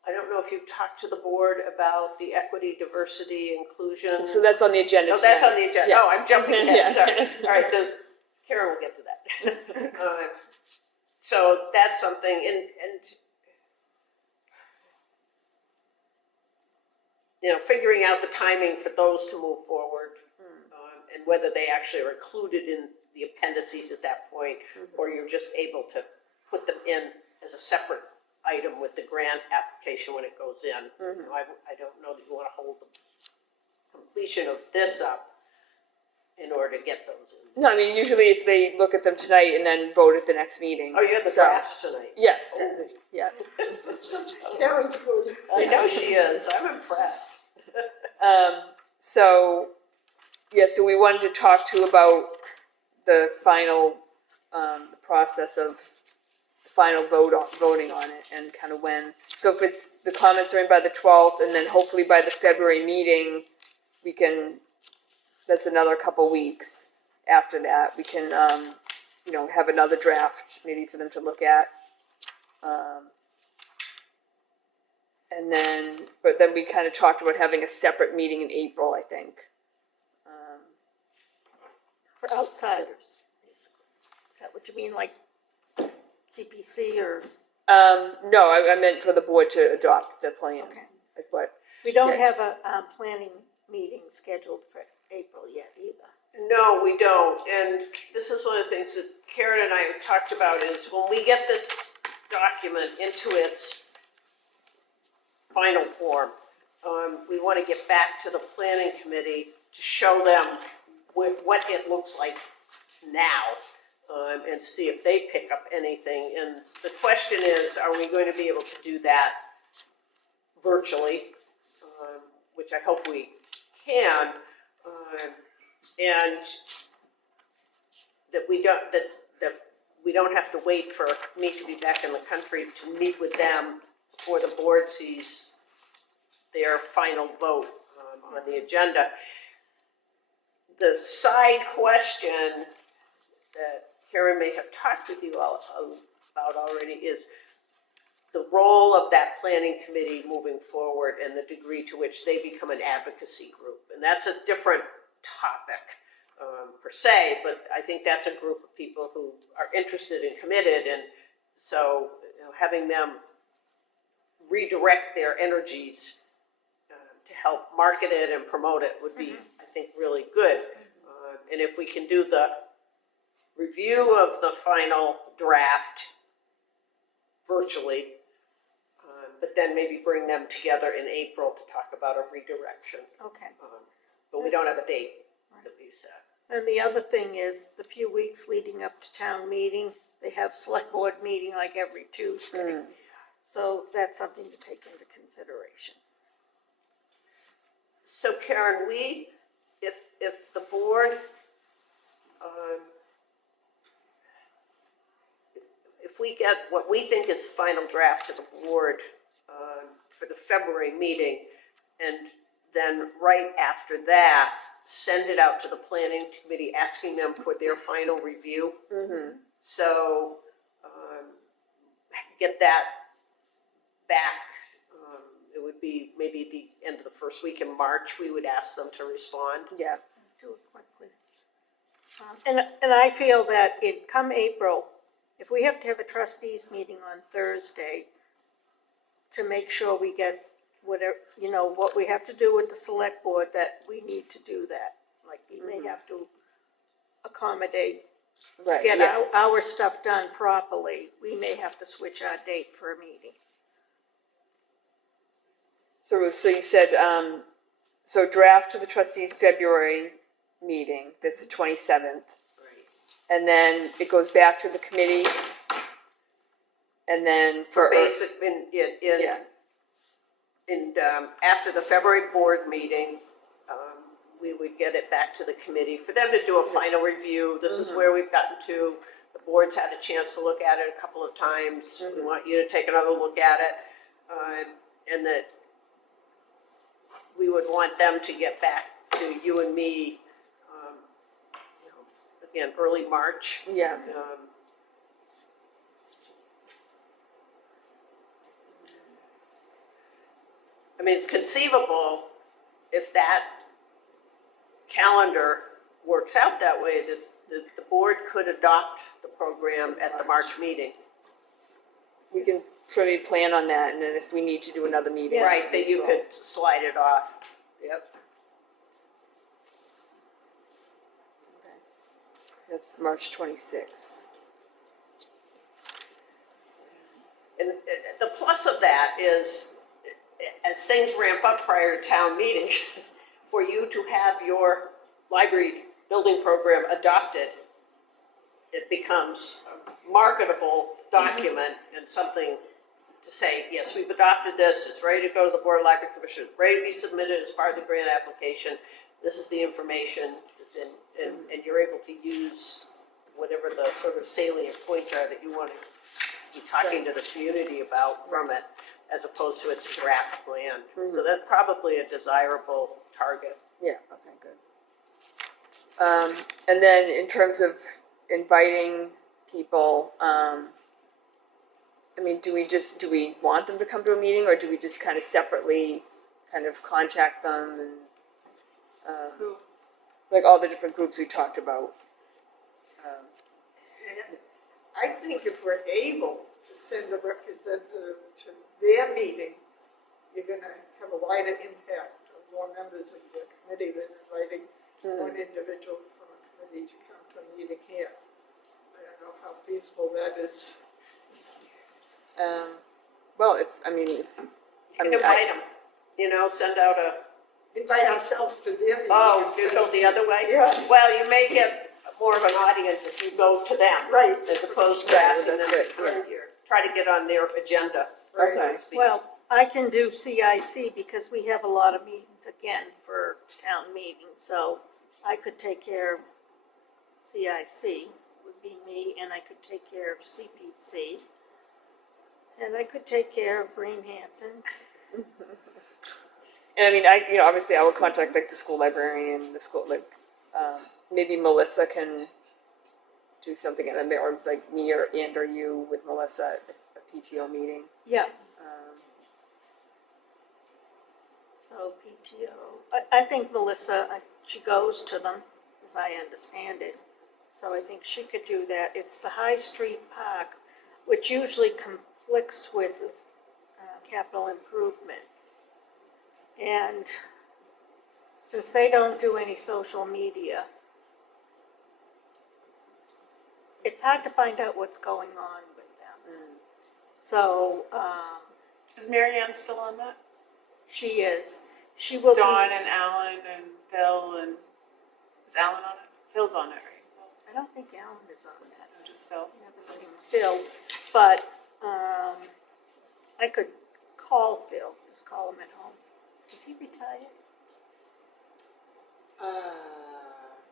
I don't know if you've talked to the board about the equity, diversity, inclusion. So that's on the agenda Oh, tonight. that's on the agenda. Yes. Oh, I'm jumping ahead, Yeah. sorry. All right, Karen will get to that. So that's something, and figuring out the timing for those to move forward, and whether they actually are included in the appendices at that point, or you're just able to put them in as a separate item with the grant application when it goes in. I don't know that you want to hold the completion of this up in order to get those in. No, I mean, usually if they look at them tonight and then vote at the next meeting. Oh, you have the So, drafts tonight. Yes, yeah. Karen's good. I know she is. I'm impressed. So, Yeah, so we wanted to talk to about the final, the process of final voting on it and kind of when. So if it's, the comments are in by the 12th and then hopefully by the February meeting, we can, that's another couple weeks after that, we can, you know, have another draft maybe for them to look at. And then, but then we kind of talked about having a separate meeting in April, I think. For outsiders, basically. Is that what you mean, like CPC or? No, I meant for the board to adopt the plan. Okay. Like what? We don't Yeah. have a planning meeting scheduled for April yet either. No, we don't, and this is one of the things that Karen and I talked about is when we get this document into its final form, we want to get back to the planning committee to show them what it looks like now, and see if they pick up anything. And the question is, are we going to be able to do that virtually, which I hope we can, and that we don't have to wait for me to be back in the country to meet with them before the board sees their final vote on the agenda. The side question that Karen may have talked with you all about already is the role of that planning committee moving forward and the degree to which they become an advocacy group. And that's a different topic per se, but I think that's a group of people who are interested and committed, and so having them redirect their energies to help market it and promote it would be, I think, really good. And if we can do the review of the final draft virtually, but then maybe bring them together in April to talk about a redirection. Okay. But we don't have a date that we set. And the other thing is, the few weeks leading up to town meeting, they have select board meeting like every Tuesday. So that's something to take into consideration. So Karen, if the board, if we get what we think is final draft to the board for the February meeting, and then right after that, send it out to the planning committee asking them for their final review. So get that back. It would be maybe the end of the first week in March, we would ask them to respond. Yeah. Do it quickly. And I feel that come April, if we have to have a trustees meeting on Thursday to make sure we get whatever, what we have to do with the select board, that we need to do that. Like, we may have to accommodate, Right. get Yeah. our stuff done properly. We may have to switch our date for a meeting. So you said, so draft to the trustees February meeting, that's the 27th. Right. And then it goes back to the committee. And then For for basic, yeah. After the February board meeting, we would get it back to the committee for them to do a final review. This is where we've gotten to. The board's had a chance to look at it a couple of times. We want you to take another look at it. And that we would want them to get back to you and me, again, early March. Yeah. I mean, it's conceivable if that calendar works out that way, that the board could adopt the program at the March meeting. We can certainly plan on that, and then if we need to do another meeting. Right, that you could slide it off. Yep. Okay. That's March 26th. And the plus of that is, as things ramp up prior to town meeting, for you to have your library building program adopted, it becomes a marketable document and something to say, yes, we've adopted this, it's ready to go to the Board of Library Commissioners, ready to be submitted as part of the grant application. this is the information that's in, and you're able to use whatever the sort of salient points are that you want to be talking to the community about from it, as opposed to its draft plan. So that's probably a desirable target. Yeah, okay, good. And then in terms of inviting people, I mean, do we want them to come to a meeting, or do we just kind of separately kind of contact them and, like all the different groups we talked about? And I think if we're able to send a representative to their meeting, you're gonna have a wider impact on more members of the committee than inviting one individual from a committee to come to a meeting here. I don't know how feasible that is. Well, if, I mean, if, You can invite them, send out Invite ourselves to their meeting. oh, you go the other way? Yeah. Well, you may get more of an audience if you go to them. Right. As opposed to Right, asking them that's to good, come here. Try to get on their agenda. okay. Well, I can do CIC because we have a lot of meetings again for town meetings, so I could take care of CIC, would be me, and I could take care of CPC, and I could take care of Green Hanson. And I mean, obviously I will contact like the school librarian, the school, like, maybe Melissa can do something, or like me or you with Melissa at a PTO meeting. Yeah, so PTO, I think Melissa, she goes to them, as I understand it, so I think she could do that. It's the High Street Park, which usually conflicts with capital improvement. And since they don't do any social media, it's hard to find out what's going on with them. So, Is Mary Ann still on that? she is. She will Dawn be, and Alan and Phil and, is Alan on it? Phil's on it, right? I don't think Alan is on that. No, just Phil. I've never seen Phil, but I could call Phil, just call him at home. Is he retired?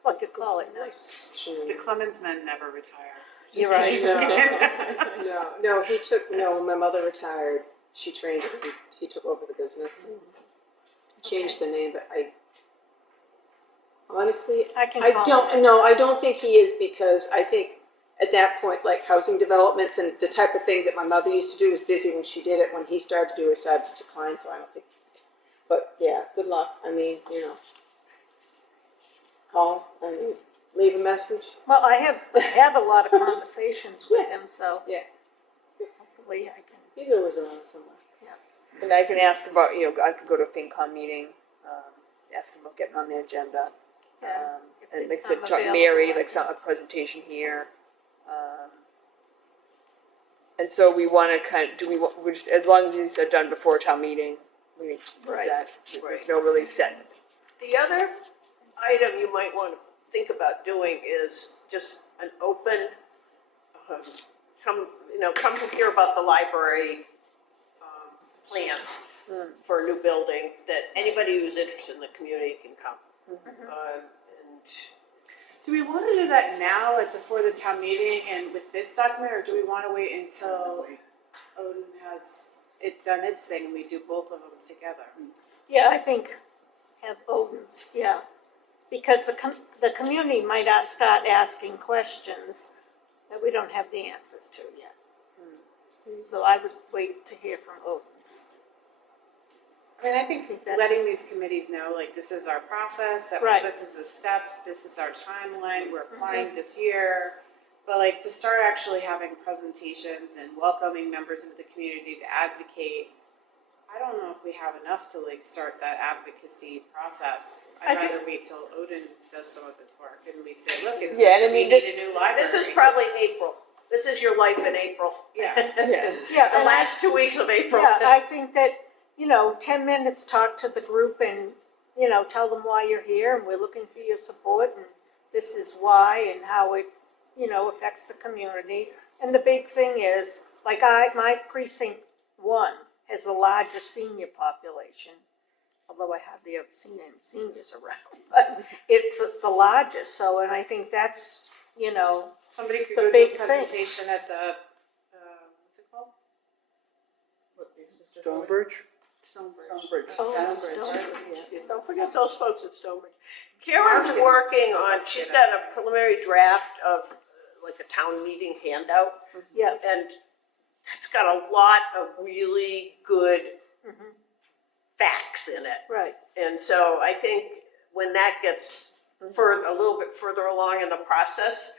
Well, I could call it nice. The Clemens men never retire. You're right. No, my mother retired. She trained him. He took over the business. Changed the name, but honestly, I can I call don't, him. no, I don't think he is, because I think at that point, like housing developments and the type of thing that my mother used to do was busy when she did it. When he started to do it, started to decline, so I don't think. But yeah, good luck. I mean, call, leave a message. Well, I have a lot of conversations with him, so Yeah, hopefully I can. he's always around somewhere. And I can ask about, I could go to a FinCom meeting, ask them about getting on the agenda. Yeah, And like I if said, I'm talk available, Mary, I like can. a presentation here. And so we want to we just, as long as these are done before town meeting, we, Right. there's no really set. The other item you might want to think about doing is just an open, come to hear about the library plans for a new building, that anybody who's interested in the community can come. And Do we want to do that now, like before the town meeting and with this document, or do we want to wait until Odin has done its thing and we do both of them together? Yeah, I think have Odin's, yeah. Because the community might start asking questions that we don't have the answers to yet. So I would wait to hear from Odin's. I mean, I think that's letting these committees know, like, this is our process, that Right. this is the steps, this is our timeline, we're applying this year. But like, to start actually having presentations and welcoming members into the community to advocate, I don't know if we have enough to like start that advocacy process. I'd I think- rather wait till Odin does some of its work and we say, look, it's Yeah, and I mean, we this- need a new library. this is probably April. This is your life in April. Yeah. Yeah. Yeah, The and last 2 weeks of April. Yeah, I think that, 10 minutes, talk to the group and, tell them why you're here and we're looking for your support and this is why and how it, affects the community. And the big thing is, like my precinct 1 has the largest senior population although I hardly ever seen any seniors around, but it's the largest, so, and I think that's, you know, Somebody could The go to big a thing. presentation at the, what's it called? Stonebridge? Stonebridge. Oh, Stonebridge. Stonebridge. Don't forget those folks at Stonebridge. Karen's working on, she's got a preliminary draft of like a town meeting handout. Yeah. And it's got a lot of really good facts in it. Right, And so I think when that gets a little bit further along in the process,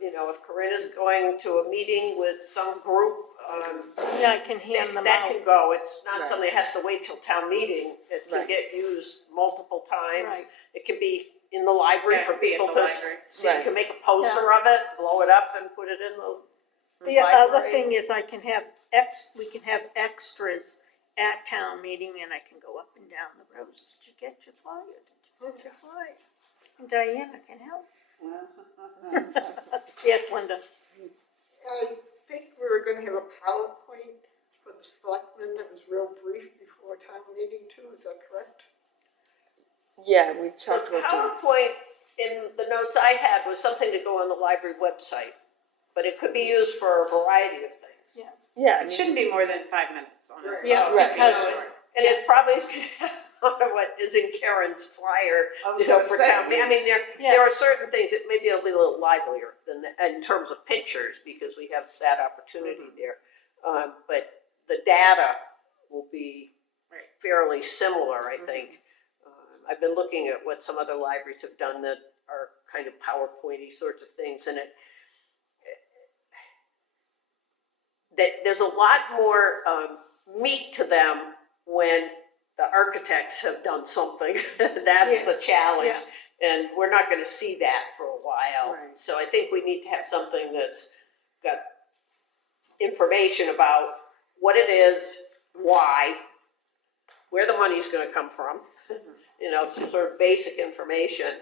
you know, if Corinna's going to a meeting with some group, yeah, I can hand them that out. can go. It's not Right. something that has to wait till town meeting. It can Right. get used multiple times. Right. It can be in the library Yeah, it for could be at people the to library. see. You can make a poster of it, blow it up, and put it in the The other library. thing is we can have extras at town meeting, and I can go up and down the roads. Did you get your flyer? Did you get your flyer? And Diana can help. Yes, Linda. I think we were gonna have a PowerPoint for the selectmen that was real brief before town meeting too, is that correct? Yeah, we The talked about doing. PowerPoint in the notes I had was something to go on the library website, but it could be used for a variety of things. Yeah, I It mean, shouldn't be more than 5 minutes, honestly. Yeah, Right. because, And it probably is what is in Karen's flyer, I was you know, gonna for say, town meeting. I mean, Yeah. there are certain things that maybe a little livelier than in terms of pictures, because we have that opportunity there. But the data will be fairly similar, I think. I've been looking at what some other libraries have done that are kind of PowerPointy sorts of things, and there's a lot more meat to them when the architects have done something. That's the Yes. challenge. Yeah. And we're not going to see that for a while. Right. So I think we need to have something that's got information about what it is, why, where the money's going to come from, you know, some sort of basic information.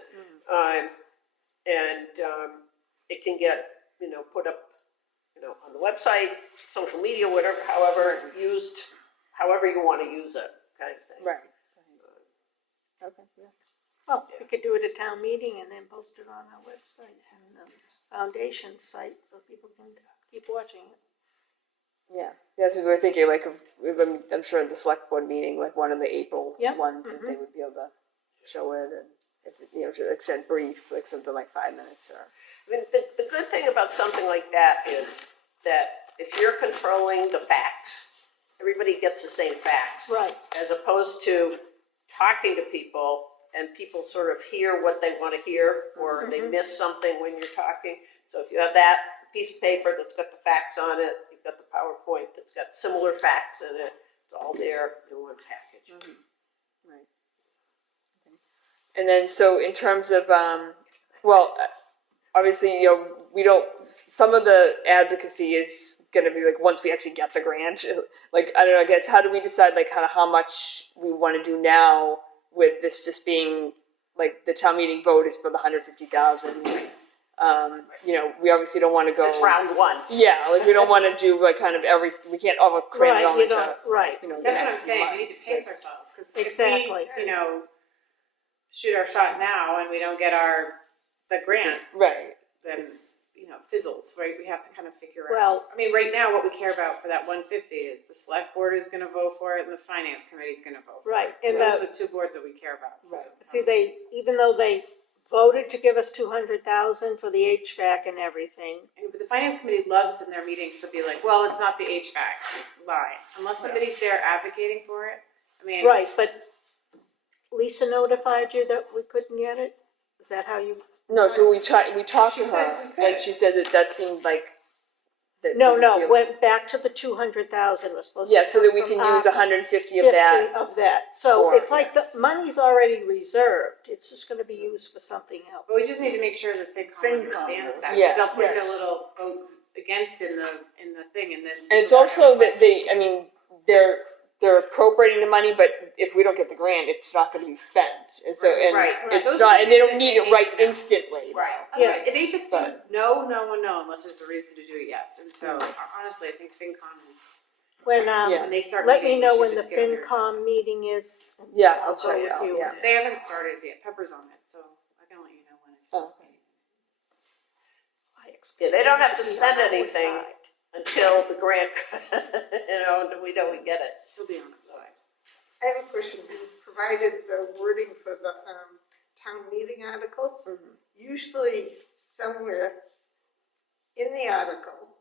It can get, you know, put up, you know, on the website, social media, whatever, however used, however you want to use it, kind of thing. right. Okay, yeah. well, we could do it at town meeting and then post it on our website and the foundation site so people can keep watching it. Yeah, that's what we were thinking, like, I'm sure the select board meeting, like one of the April Yeah. ones, if they would be able to show it, and if, you know, to extend brief, like something like 5 minutes or. I mean, the good thing about something like that is that if you're controlling the facts, everybody gets the same facts. Right. As opposed to talking to people and people sort of hear what they want to hear, or they miss something when you're talking. So if you have that piece of paper that's got the facts on it, you've got the PowerPoint that's got similar facts in it, it's all there in one package. Right. And then, so in terms of, obviously, you know, we don't, some of the advocacy is going to be like, once we actually get the grant, like, I don't know, I guess, how do we decide, like, kind of how much we want to do now with this just being, like, the town meeting vote is for the 150,000. You know, we obviously don't want to go. It's round one. Yeah, like, we don't want to do, like, kind of we can't all cram it Right, all you into, don't, right. you know, the That's what next I'm few saying, we need months. to pace Like, ourselves, because Exactly. if we, you know, shoot our shot now and we don't get the grant, right. then, you know, fizzles, right? We have to kind of figure out. Well, I mean, right now, what we care about for that 150 is the select board is gonna vote for it and the finance committee is gonna vote for right, it. and Those are the two boards that we care about. Right. see, even though they voted to give us 200,000 for the HVAC and everything, But the finance committee loves in their meetings to be like, well, it's not the HVAC line, unless somebody's there advocating for it. I mean. right, but Lisa notified you that we couldn't get it? Is that how you? No, so we talked She to said her, we could. and she said that seemed like. That No, we would no, be able- went back to the 200,000 was supposed to. Yeah, so that we come can from use ARPA. 150 of 50 that. of that. So for- it's like the money's already reserved. It's just gonna be used for something else. But we just need to make sure that FinCom FinCom understands knows. that. 'Cause Yeah. they'll put Yes. the little votes against in the thing, and then. And it's also that I mean, they're appropriating the money, but if we don't get the grant, it's not going to be spent. And so, and Right. it's Those not, are and they don't things need that it they right need to know. instantly. Right. Yeah. And they just do But- no, unless there's a reason to do yes. And so honestly, I think FinCom is When, Yeah. When they start let meeting, me we know should when the just get on your agenda. FinCom meeting is. Yeah, I'll go check it with out, you. yeah. They haven't started yet. Pepper's on it, so I can let you know when it's. Oh, okay. I expect Yeah, they don't you have to be spend on our anything side. until the grant, until we know we get it. He'll be on our side. I have a question. You provided the wording for the town meeting article. Usually somewhere in the article,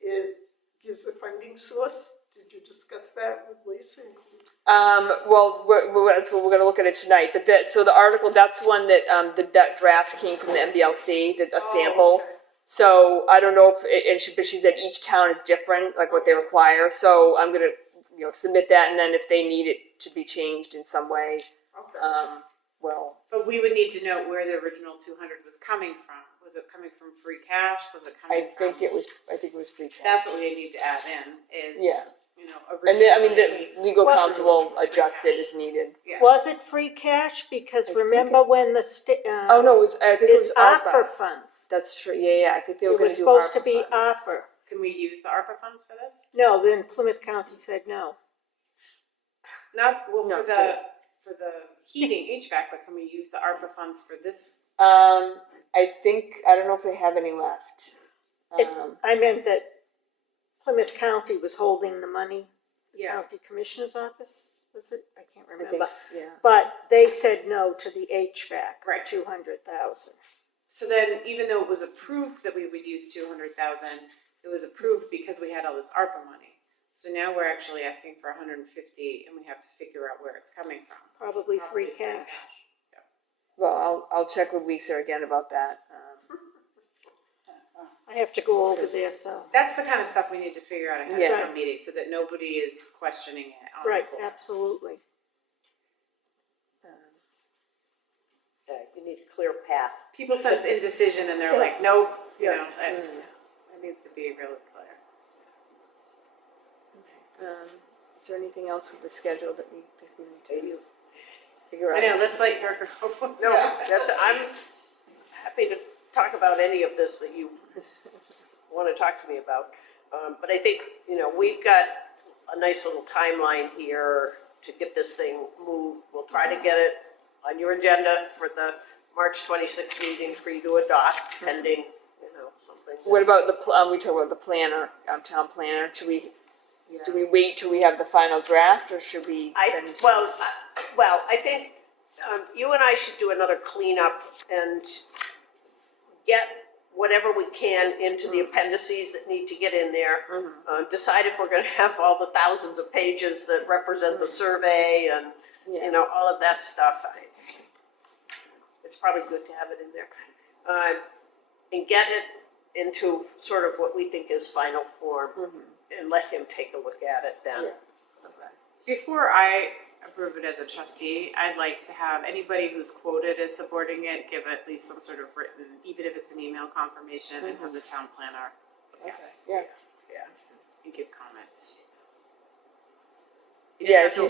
it gives a funding source. Did you discuss that with Lisa? Well, that's what we're going to look at it tonight. But so the article, that's one that that draft came from the MBLC, a sample. Okay. So I don't know if, but she said each town is different, like what they require. So I'm going to, submit that, and then if they need it to be changed in some way, Okay. well, But we would need to know where the original 200 was coming from. Was it coming from free cash? Was it coming I think from? it was free cash. That's what we need to add in is, Yeah. originally. And then, I mean, the legal Well- counsel will adjust it as needed. Yeah. Was it free cash? Because think remember when the Oh no, I think it was it's ARPA ARPA. funds. That's true. Yeah. I think they were It going was to do supposed ARPA to be funds. ARPA. Can we use the ARPA funds for this? No, then Plymouth County said no. Not, well, No, for the heating HVAC, but can we use the ARPA funds for this? I don't know if they have any left. I meant that Plymouth County was holding the money. The Yeah. County Commissioner's Office, was it? I can't I remember. think, yeah. But they said no to the HVAC, Right. 200,000. So then, even though it was approved that we would use 200,000, it was approved because we had all this ARPA money. So now we're actually asking for 150, and we have to figure out where it's coming from. Probably free cash. Yeah. Well, I'll check with Lisa again about that. I have to go over there, so. That's the kind of stuff we need to figure out ahead Yeah. of town meeting, so that nobody is questioning it on Right, the floor. absolutely. Yeah, you need a clear path. People sense indecision, and they're like, nope, it needs to be really clear. Is there anything else with the schedule that we need to figure out? I know, let's let her go. No, I'm happy to talk about any of this that you want to talk to me about. But I think, we've got a nice little timeline here to get this thing moved. We'll try to get it on your agenda for the March 26th meeting for you to adopt, pending, something. What about we talked about the planner, town planner. Do we wait till we have the final draft, or should we send? I think you and I should do another cleanup and get whatever we can into the appendices that need to get in there. Decide if we're going to have all the thousands of pages that represent the survey and all of that stuff. It's probably good to have it in there, and get it into sort of what we think is final form, and let him take a look at it then. Yeah. Okay. Before I approve it as a trustee, I'd like to have anybody who's quoted as supporting it give at least some sort of written, even if it's an email confirmation, and have the town planner Okay. Yeah. and give comments. Yeah. If you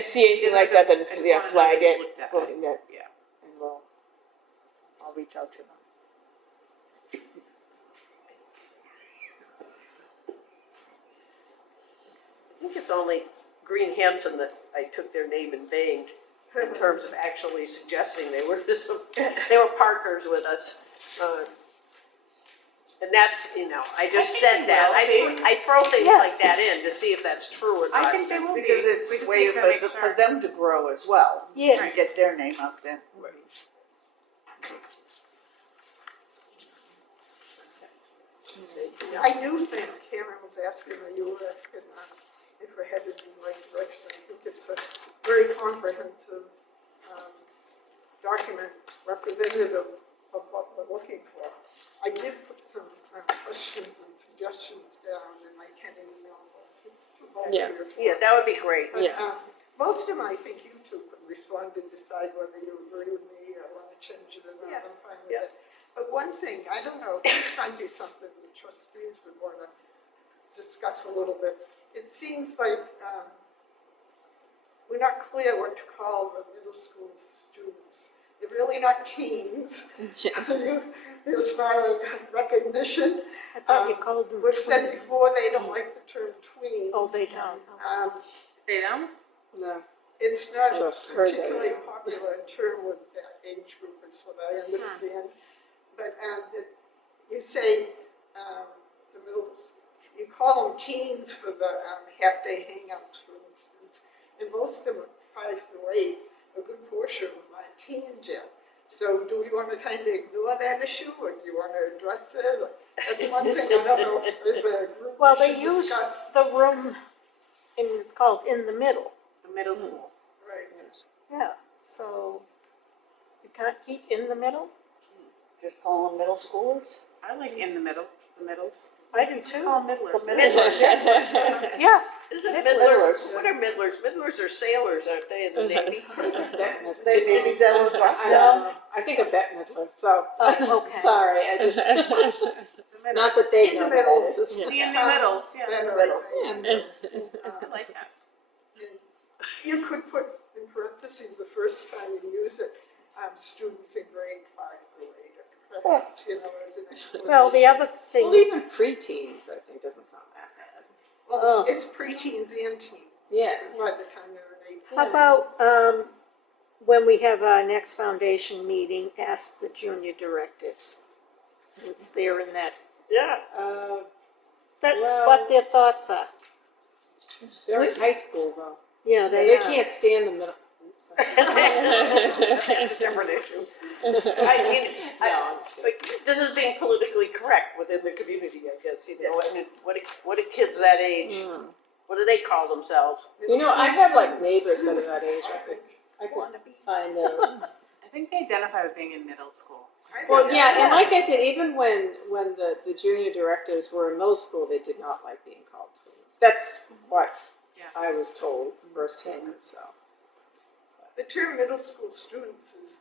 see anything like that, then flag it. Voting That, Yeah. and I'll reach out to them. I think it's only Green Hanson that I took their name in vain in terms of actually suggesting they were partners with us. And that's, I just said that. I throw things like that in to see if that's true or not. I think they will Because be. it's We a just way need to make for sure. them to grow as well. Yes. To get their name out there. I do think Karen was asking, or you were asking, if we're headed in the right direction. I think it's a very comprehensive document representative of what we're looking for. I did put some questions and suggestions down, and I can't email them to both of Yeah. you. Yeah, that would be great. But, Yeah. most of them, I think you two could respond and decide whether you agree with me or want to change it or not. Yeah. I'm fine with Yeah. it. But one thing, I don't know, this might be something the trustees would want to discuss a little bit. It seems like we're not clear what to call the middle school students. They're really not teens. Here's my recognition. I thought you called them We've said tweens. before, they don't like the term tweens. Oh, they don't. They don't? No. It's not a Just heard that, particularly yeah. popular term with that age group, is what I understand. But you say the middle, you call them teens for the half-day hangouts, for instance. And most of them are 5 through 8, a good portion of them are teens yet. So do we want to kind of ignore that issue, or do you want to address it? That's one thing, I don't know if there's a group Well, we they should use discuss. the room, and it's called In the Middle. The middle school. Right. Yeah, so you can't keep In the Middle? Just call them middle schoolers? I like in the middle, the middles. I do Just too. call them middlers. The middlers, yeah. Yeah, Isn't Middlers. Midlers? What are Midlers? Midlers are sailors, aren't they, in the Navy? They maybe they'll drop I down. know. I think of Bette Midler, so, oh, okay. sorry, I just, The middles. not that they In know the middle. what that is. The in the middles, yeah. In the middle. I like that. You could put in parentheses the first time you use it, students in grade 5 through 8, perhaps, as an explanation. Well, the other thing, Well, even preteens, I think, doesn't sound that bad. Well, it's preteens and teens Yeah. by the time they're in 8th. how about when we have our next foundation meeting, ask the junior directors, since they're in that, Yeah. Well- what their thoughts are. They're in high school, though. Yeah, They are. can't stand the middle. That's a different issue. I mean, No, but this is being politically correct within the community, I guess, you know, I mean, what do kids that age, what do they call themselves? You know, I have like neighbors that are that age. I could find I think they identify with being in middle school. Well, yeah, and like I said, even when the junior directors were in middle school, they did not like being called twins. That's what Yeah. I was told firsthand, so. The term middle school students is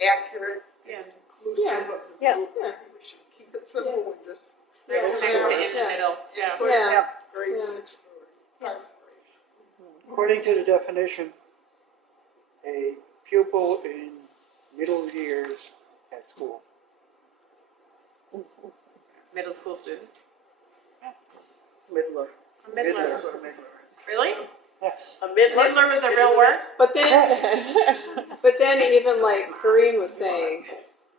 accurate and inclusive of the Yeah. group. Yeah. We should keep it simple and just. They're next to in the middle, yeah. Put Yeah. grade Yeah. 6 through 5th grade. According to the definition, a pupil in middle years at school. Middle school student. Middler. A middler. That's what a middler is. Really? Yeah. A midler? Middler was a real word? But then even like Corinne was saying,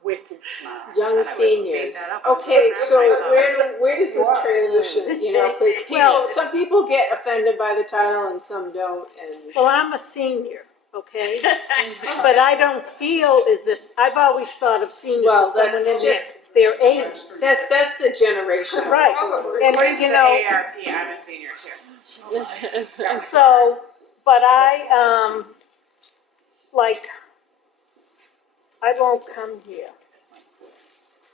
Wicked smart. young I was seniors. made that up. I was Okay, proud of so myself. where does this transition, you know, because Well- some people get offended by the title and some don't, and. Well, I'm a senior, okay? But I don't feel as if, I've always thought of seniors Well, as someone that's in just- their age. That's the generation. Right, and According to you the know, AARP, I'm a senior too. so, but I, like, I won't come here.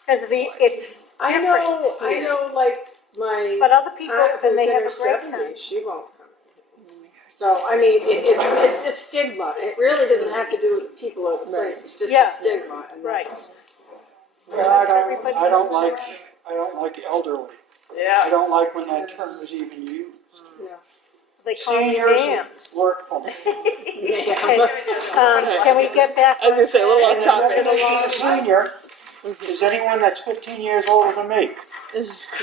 Cause it's I different know, here. like my But other people, aunt and who's they in have her a great time. 70s, she won't come. So, I mean, it's a stigma. It really doesn't have to do with the people or the place. It's just Yeah. a stigma. And Right. that's- Well, I don't like elderly. I Yeah. don't like when that term is even used. They call me Seniors ma'am. work for me. Okay, can we get back? I was gonna say, a little off And topic. a senior is anyone that's 15 years older than me.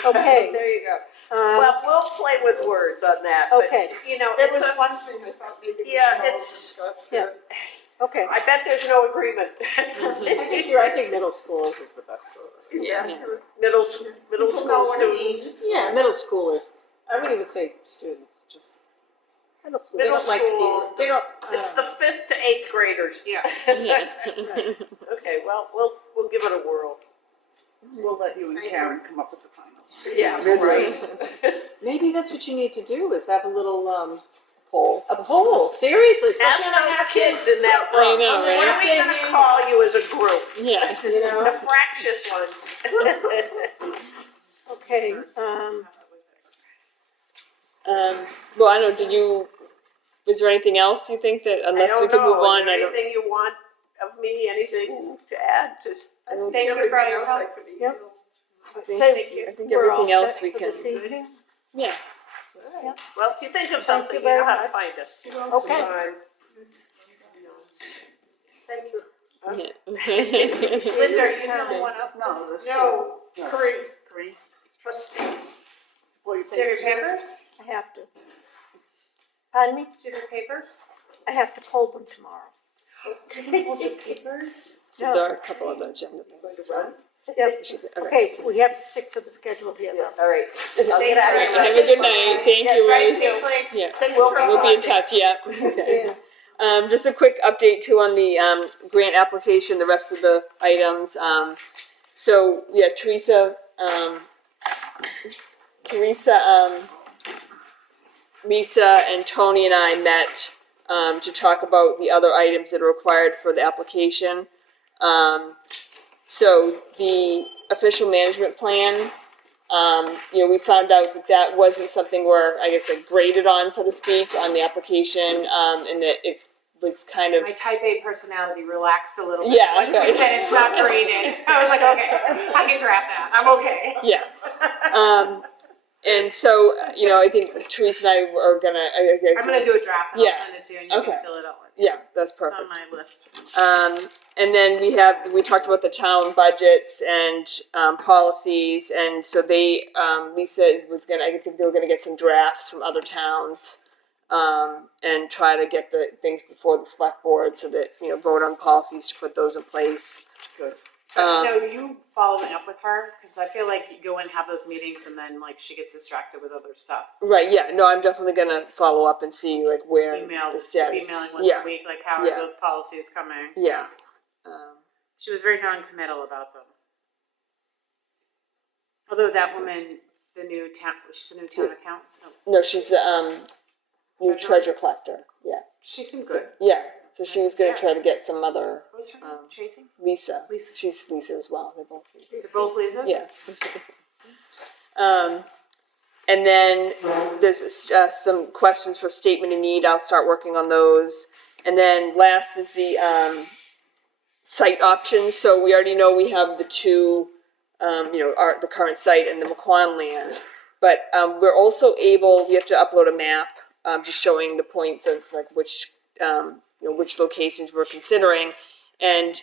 Okay, There you go. um, Well, we'll play with words on that, but, Okay. you know, That it's was a, one thing I thought maybe we Yeah, should all it's- discuss. Yeah. okay. I bet there's no agreement. I think middle schoolers is the best sort of. Yeah. Middle People know school what it students. means. Yeah, middle schoolers. I wouldn't even say students, just, they Middle don't like to school. be, they don't. It's the 5th to 8th graders. Yeah. Okay, well, we'll give it a whirl. We'll let you and Karen come up with the final. Yeah, right. Maybe that's what you need to do, is have a little, poll. A poll, seriously, especially Ask on a those half-day. kids in that I room. know, What right? are we gonna call you as a group? Yeah. You know? The fractious ones. Okay, Well, I don't know, was there anything else you think that, unless we could move on, I don't. Anything you want of me, anything to add to? I think Thank you for everything your else help. I could Yep. email. I think we're all everything else set we for can, this evening? yeah. Well, if you think of something, you you know very how to much. find us. Okay. Sometime. Thank you. Yeah. Linda, are you the only one up? No, there's two. No, No. three, Three. trustee. Pull your Do you have your papers. papers? I have to. Pardon me? Do you have your papers? I have to pull them tomorrow. Hold your papers? So there are a couple other agenda things. Yep. Okay. Okay, we have to stick to the schedule here, though. All right. I'll get out of here. Have a good night. Thank you, Drive Ray. safely. Yeah. We'll We'll be in touch, yeah. Okay. Just a quick update too on the grant application, the rest of the items. So yeah, Teresa, Lisa and Tony and I met to talk about the other items that are required for the application. So the official management plan, we found out that that wasn't something we're, I guess, like graded on, so to speak, on the application, and that it was kind of, My type A personality relaxed a little bit. Yeah, Once okay. you said it's not graded, I was like, okay, I can draft that. I'm okay. yeah. And so, I think Teresa and I are gonna, I'm gonna do a draft and Yeah. I'll send it to you and you Okay. can fill it out. yeah, that's It's perfect. on my list. And then we talked about the town budgets and policies, and so Lisa was gonna, I think they were gonna get some drafts from other towns, and try to get the things before the select board so that, vote on policies to put those in place. Good. No, you following up with her? Because I feel like you go and have those meetings and then like she gets distracted with other stuff. Right, yeah, no, I'm definitely gonna follow up and see like where the status. Emailing once Yeah. a week, like how Yeah. are those policies coming? Yeah. She was very non-committal about them. Although that woman, she's a new town account. No, No, she's the new treasure collector. Yeah. she seemed good. Yeah. So she was gonna Yeah. try to get some other What was her name? Tracy? Lisa. Lisa. She's Lisa as well. They're both Lisa. They're both Lisas? Yeah. And then there's some questions for statement of need. I'll start working on those. And then last is the site options. So we already know we have the two, the current site and the McQuon land. But we're also we have to upload a map just showing the points of like which locations we're considering. And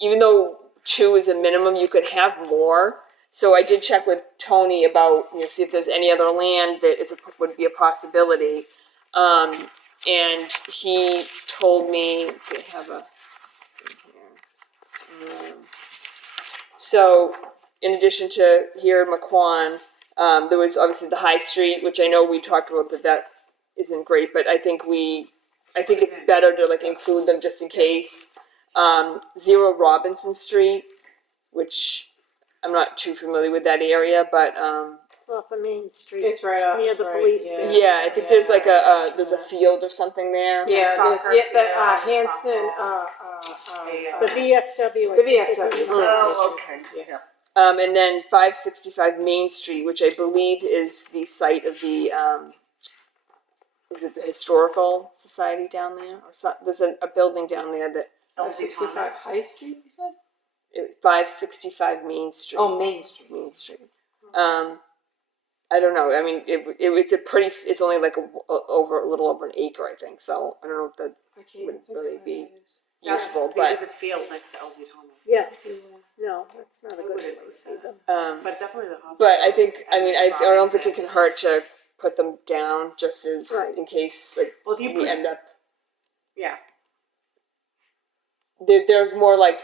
even though 2 is a minimum, you could have more. So I did check with Tony about, see if there's any other land that would be a possibility. And he told me, let's see, I have a thing here. So in addition to here in McQuon, there was obviously the High Street, which I know we talked about that isn't great, but I think it's better to like include them just in case. 0 Robinson Street, which I'm not too familiar with that area, but It's off of Main Street. It's right off. Near it's the right, police yeah. station. yeah, I think there's like there's a field or something there. Yeah, there's Soccer the field, Hanson, The VFW. I the think is VFW. in- Oh, okay, yeah. And then 565 Main Street, which I believe is the site of the is it the Historical Society down there, or there's a building down there that Elsie Thomas. High Street, you said? it was 565 Main Street. Oh, Main Street. Main Street. I don't know. I mean, it's only like a little over an acre, I think. So I don't know if that would really be useful, Maybe but the field next to Elsie Thomas. Yeah, no, that's not a good place either. But definitely the hospital. but I think I don't think Robinson. it can hurt to put them down just as Right. in case like Well, if you we put, end up. yeah. They're more like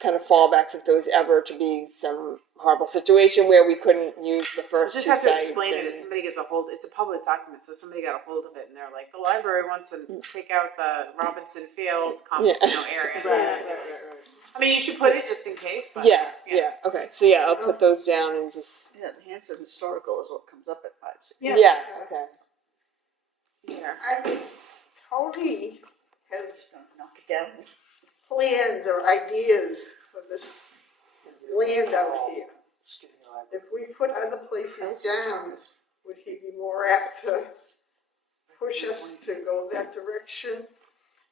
kind of fallbacks if there was ever to be some horrible situation where we couldn't use the You first just two have to sites. explain it and- if somebody gets a hold. It's a public document, so if somebody got a hold of it and they're like, the library wants to take out the Robinson Field Yeah. area. Right. I mean, you should put it just in case. But Yeah. Okay. So yeah, I'll put those down and just. Yeah, the Hanson Historical is what comes up at 560. Yeah. Okay. Here. I mean, Tony has Knock it down. plans or ideas for this land out here. If we put other places down, would he be more apt to push us to go that direction?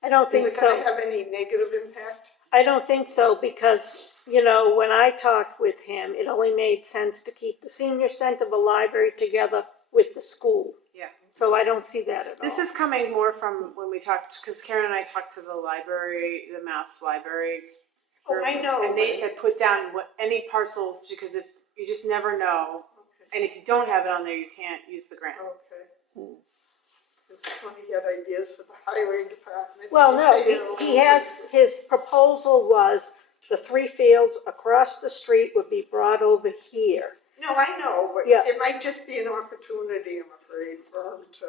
I don't think Is it gonna so. have any negative impact? I don't think so because, when I talked with him, it only made sense to keep the senior center, the library together with the school. Yeah. So I don't see that at all. This is coming more from when we talked, because Karen and I talked to the library, the Mass Library. Oh, group, I know, And they but- said put down any parcels, because if, you just never know. And if you don't have it on there, you can't use the grant. Okay. Does Tony get ideas for the highway department? Well, no, Okay, he has, his proposal was the 3 fields across the street would be brought over here. No, I know, but Yeah. it might just be an opportunity, I'm afraid, for him to,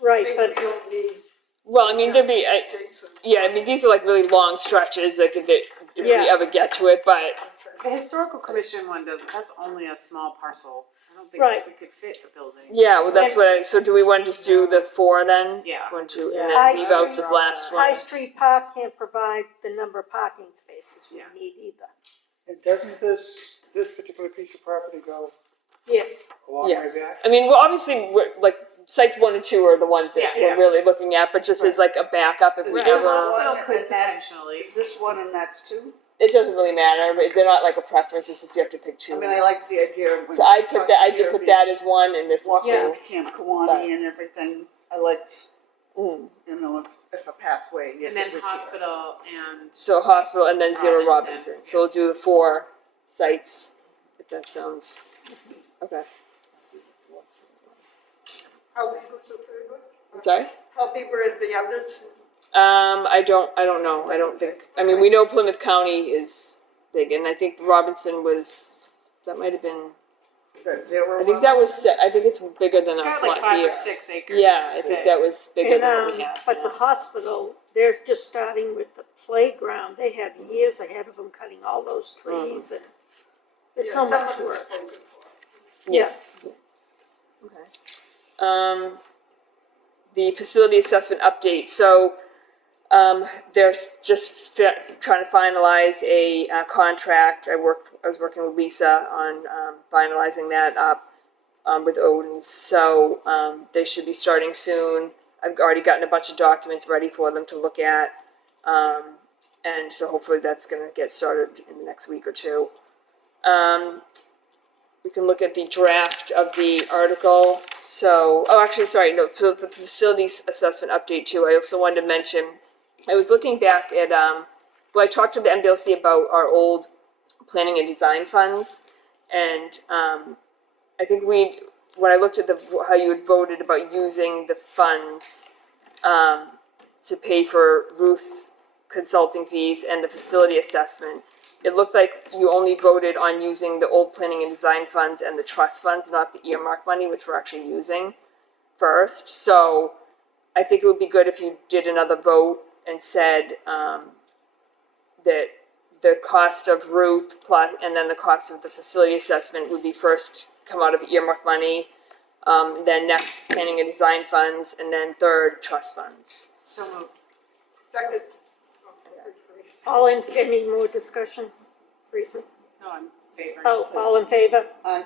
Right, maybe but we don't need. Well, I mean, there'd be, Jason. yeah, I mean, these are like really long stretches, like if we Yeah. ever get to it, but The Historical Commission one doesn't, that's only a small parcel. I don't think Right. we could fit the building. yeah, well, that's what so do we want to just do the 4 then? Yeah. 1, 2, Yeah. and High then leave out Street- the last High one? Street Park can't provide the number of parking spaces we Yeah. need either. And doesn't this particular piece of property go Yes, a long way Yes. back? I mean, well, obviously, like, sites 1 and 2 are the ones that Yeah. we're really looking at, but just as like a backup if we Is this ever, Hospital one could and that's- potentially. Is this one and that's 2? it doesn't really matter, but they're not like a preference, it's just you have to pick 2. I mean, I like the idea of when. So I put that, I did put that as 1 and this is Walking 2. into Camp Kawani and everything, I liked, Mm. you know, if a pathway, if And then it was here. hospital and, So hospital and then 0 Robinson. Robinson. So we'll do the 4 sites, if that sounds, okay. How big was the third one? I'm sorry? How big were the others? I don't know, I don't think, I mean, we know Plymouth County is big, and I think Robinson was, that might have been, Is that 0? I think that was, I think it's bigger than it's our got like plot 5 here. or 6 acres. Yeah, I think that was bigger and, than what we have. but the hospital, they're just starting with the playground. They have years ahead of them cutting all those trees and there's so Yeah, much some of work. it's spoken for. Yeah. Okay. The facility assessment update. So, they're just trying to finalize a contract. I was working with Lisa on finalizing that up with Odin. So they should be starting soon. I've already gotten a bunch of documents ready for them to look at, and so hopefully that's going to get started in the next week or 2. We can look at the draft of the article. So, so the facilities assessment update too. I also wanted to mention, I was looking back at, I talked to the MDLC about our old planning and design funds, and I think when I looked at how you had voted about using the funds to pay for Ruth's consulting fees and the facility assessment, it looked like you only voted on using the old planning and design funds and the trust funds, not the earmark money, which we're actually using first. So I think it would be good if you did another vote and said that the cost of Ruth plus, and then the cost of the facility assessment would be first come out of earmark money, then next planning and design funds, and then third trust funds. So moved. Second. All in, any more discussion? Teresa? No, I'm favoring. Oh, all in favor? Aye.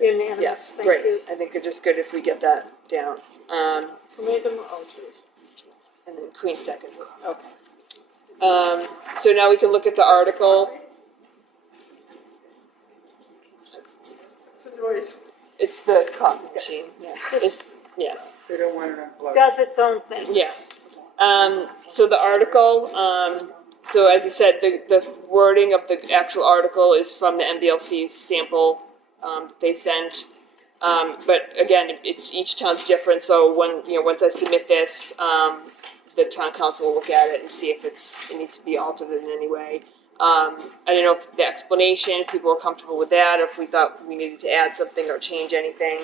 Unanimous, Yes, thank great. you. I think it's just good if we get that down. Who made them? Oh, Teresa. And then Queen second. Okay. So now we can look at the article. It's a noise. It's the copy machine. Yeah. Yeah. They don't want it unplugged. Does its own thing. Yeah. So the article, so as I said, the wording of the actual article is from the MBLC's sample they sent. But again, it's each town's different. So once I submit this, the town council will look at it and see if it needs to be altered in any way. I don't know if the explanation, if people were comfortable with that, or if we thought we needed to add something or change anything.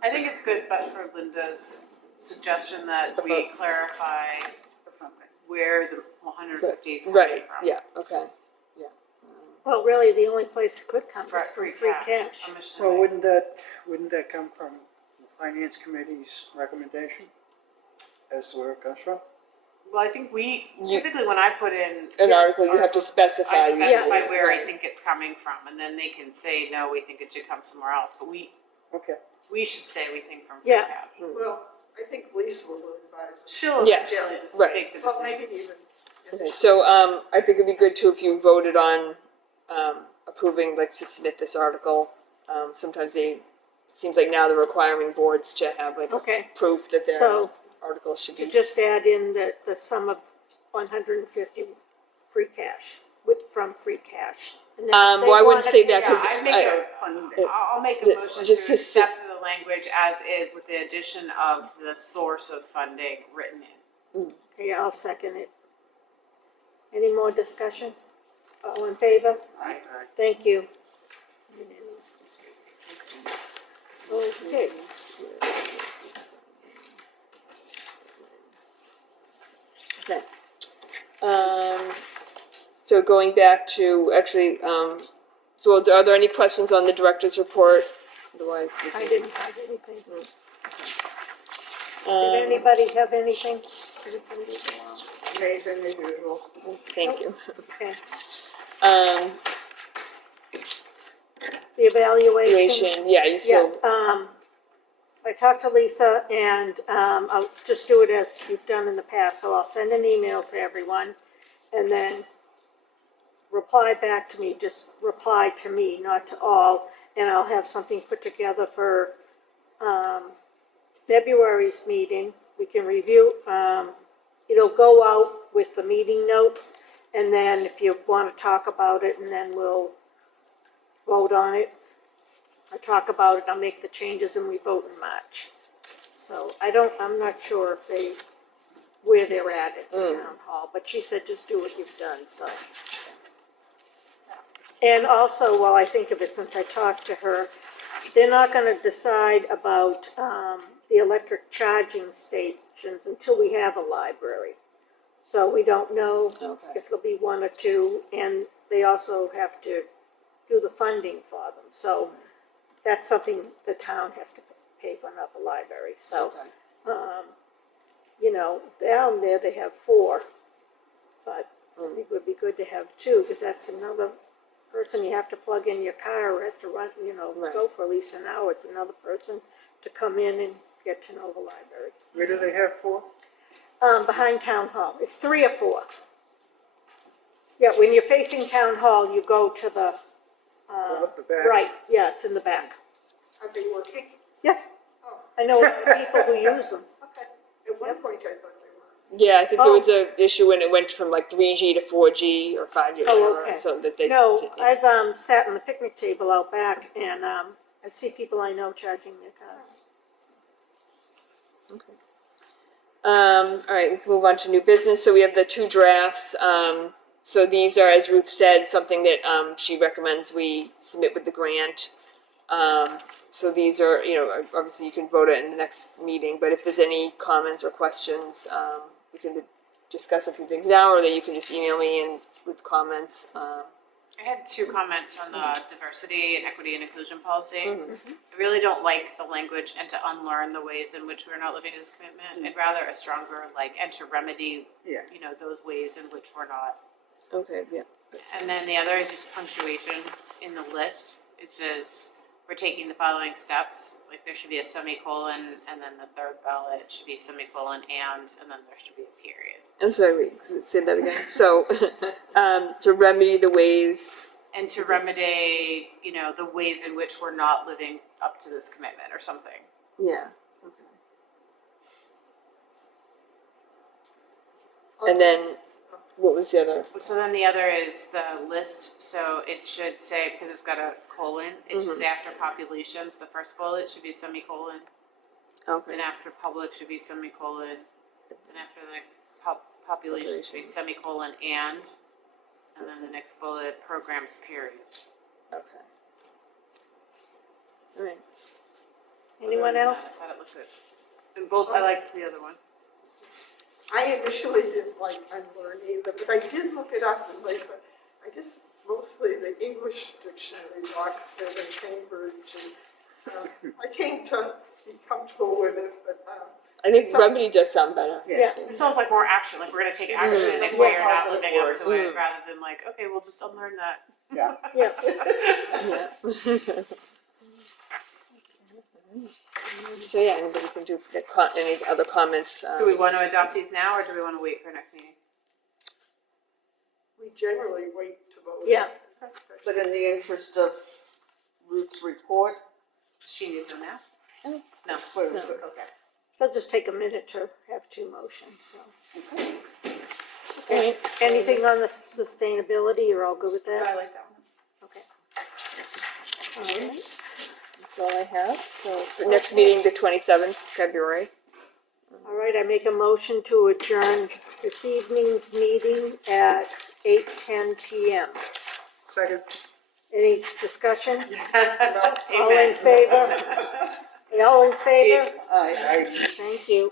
I think it's good, but for Linda's suggestion that we clarify where the 150 is coming Right. from. Yeah. Okay. Yeah. Well, really, the only place it could come is For from free cash. I'm just Well, saying. wouldn't that come from the finance committee's recommendation as to where it comes from? Well, I think typically when I put in An article, you have to specify. I usually. specify where I Right. think it's coming from, and then they can say, no, we think it should come somewhere else. But Okay. we should say we think from free Yeah. cash. Well, I think Lisa will advise us. She'll Yeah, eventually right. make the Well, decision. maybe even. Okay, so I think it'd be good too if you voted on approving, like, to submit this article. Sometimes they it seems like now they're requiring boards to have like Okay. proof that their So, articles should to be. just add in the sum of 150 free cash, from free cash. And then if they Well, I wouldn't wanna- say that Yeah, because I'd make I'll make a Just- motion just to to sit- accept the language as is with the addition of the source of funding written in. Okay, I'll second it. Any more discussion? All in favor? Aye. Thank you. Okay. Okay. So going back to, actually, so are there any questions on the director's report? Otherwise, we I can- didn't have anything. Um, Did anybody have anything? Anybody as well? Amazing as usual. Thank you. Okay. The evaluation. Duration, yeah, you Yeah, still, I talked to Lisa, and I'll just do it as you've done in the past, so I'll send an email to everyone, and then reply back to me, just reply to me, not to all, and I'll have something put together for February's meeting. We can review, it'll go out with the meeting notes, and then if you want to talk about it, and then we'll vote on it. I talk about it, I'll make the changes, and we vote in March. So I'm not sure if where they're at the town hall, but she said just do what you've done, so. And also, while I think of it, since I talked to her, they're not gonna decide about, the electric charging stations until we have a library. So we don't know Okay. if there'll be one or two, and they also have to do the funding for them. So that's something the town has to pay for another library, so. okay. You know, down there they have 4, but I think it would be good to have 2, because that's another person you have to plug in your car, or has to run, Right. go for at least an hour. It's another person to come in and get to know the library. Where do they have for? Behind Town Hall, it's 3 or 4. Yeah, when you're facing Town Hall, you go to the, Up the back? right, yeah, it's in the back. Are they working? Yeah, Oh, I know people who use them. okay. At one point I thought they were. Yeah, I think there Oh. was a issue when it went from like 3G to 4G or 5G, or Oh, whatever, okay. so that they. No, I've sat on the picnic table out back, and I see people I know charging their cars. All right, we can move on to new business. So we have the 2 drafts. So these are, as Ruth said, something that she recommends we submit with the grant. So these are, obviously you can vote it in the next meeting, but if there's any comments or questions, we can discuss a few things now, or that you can just email me and with comments. I had 2 comments on the diversity and equity and inclusion policy. Mhm. I really don't like the language and to unlearn the ways in which we're not living this commitment. I'd rather a stronger and to remedy, Yeah. those ways in which we're not. Okay, yeah. And then the other is just punctuation in the list. It says, we're taking the following steps. Like there should be a semicolon, and then the third ballot should be semicolon and then there should be a period. I'm sorry, wait, say that again. So, to remedy the ways. And to remedy, the ways in which we're not living up to this commitment or something. Yeah. Okay. And then, what was the other? So then the other is the list. So it should say, because it's got a colon, it should say after populations, the first bullet should be semicolon. Okay. Then after public should be semicolon. Then after the next population should be semicolon and then the next bullet, programs period. Okay. All right. Anyone else? I thought it looked good. And both, I liked the other one. I initially didn't like unlearn either, but I did look it up and but I guess mostly the English dictionary, Oxford and Cambridge, and I came to be comfortable with it, but I think remedy does sound better. Yeah. It sounds like more action, like we're gonna take action if More we're not positive living up to word. it, rather than okay, we'll just unlearn that. Yeah. Yeah. Yeah. So yeah, anybody can do any other comments? Do we want to adopt these now, or do we want to wait for next meeting? we generally wait to vote. Yeah. But in the interest of Ruth's report, Does she need to know now? No. No. What was No. it? Okay. It'll just take a minute to have two motions, so. Okay. Anything on the sustainability, you're all good with I that? like that one. Okay. All right. That's all I have. So for next meeting, the 27th February. All right, I make a motion to adjourn this evening's meeting at 8:10 PM. Second. Any discussion? No. All in favor? All in favor? Aye. Thank you.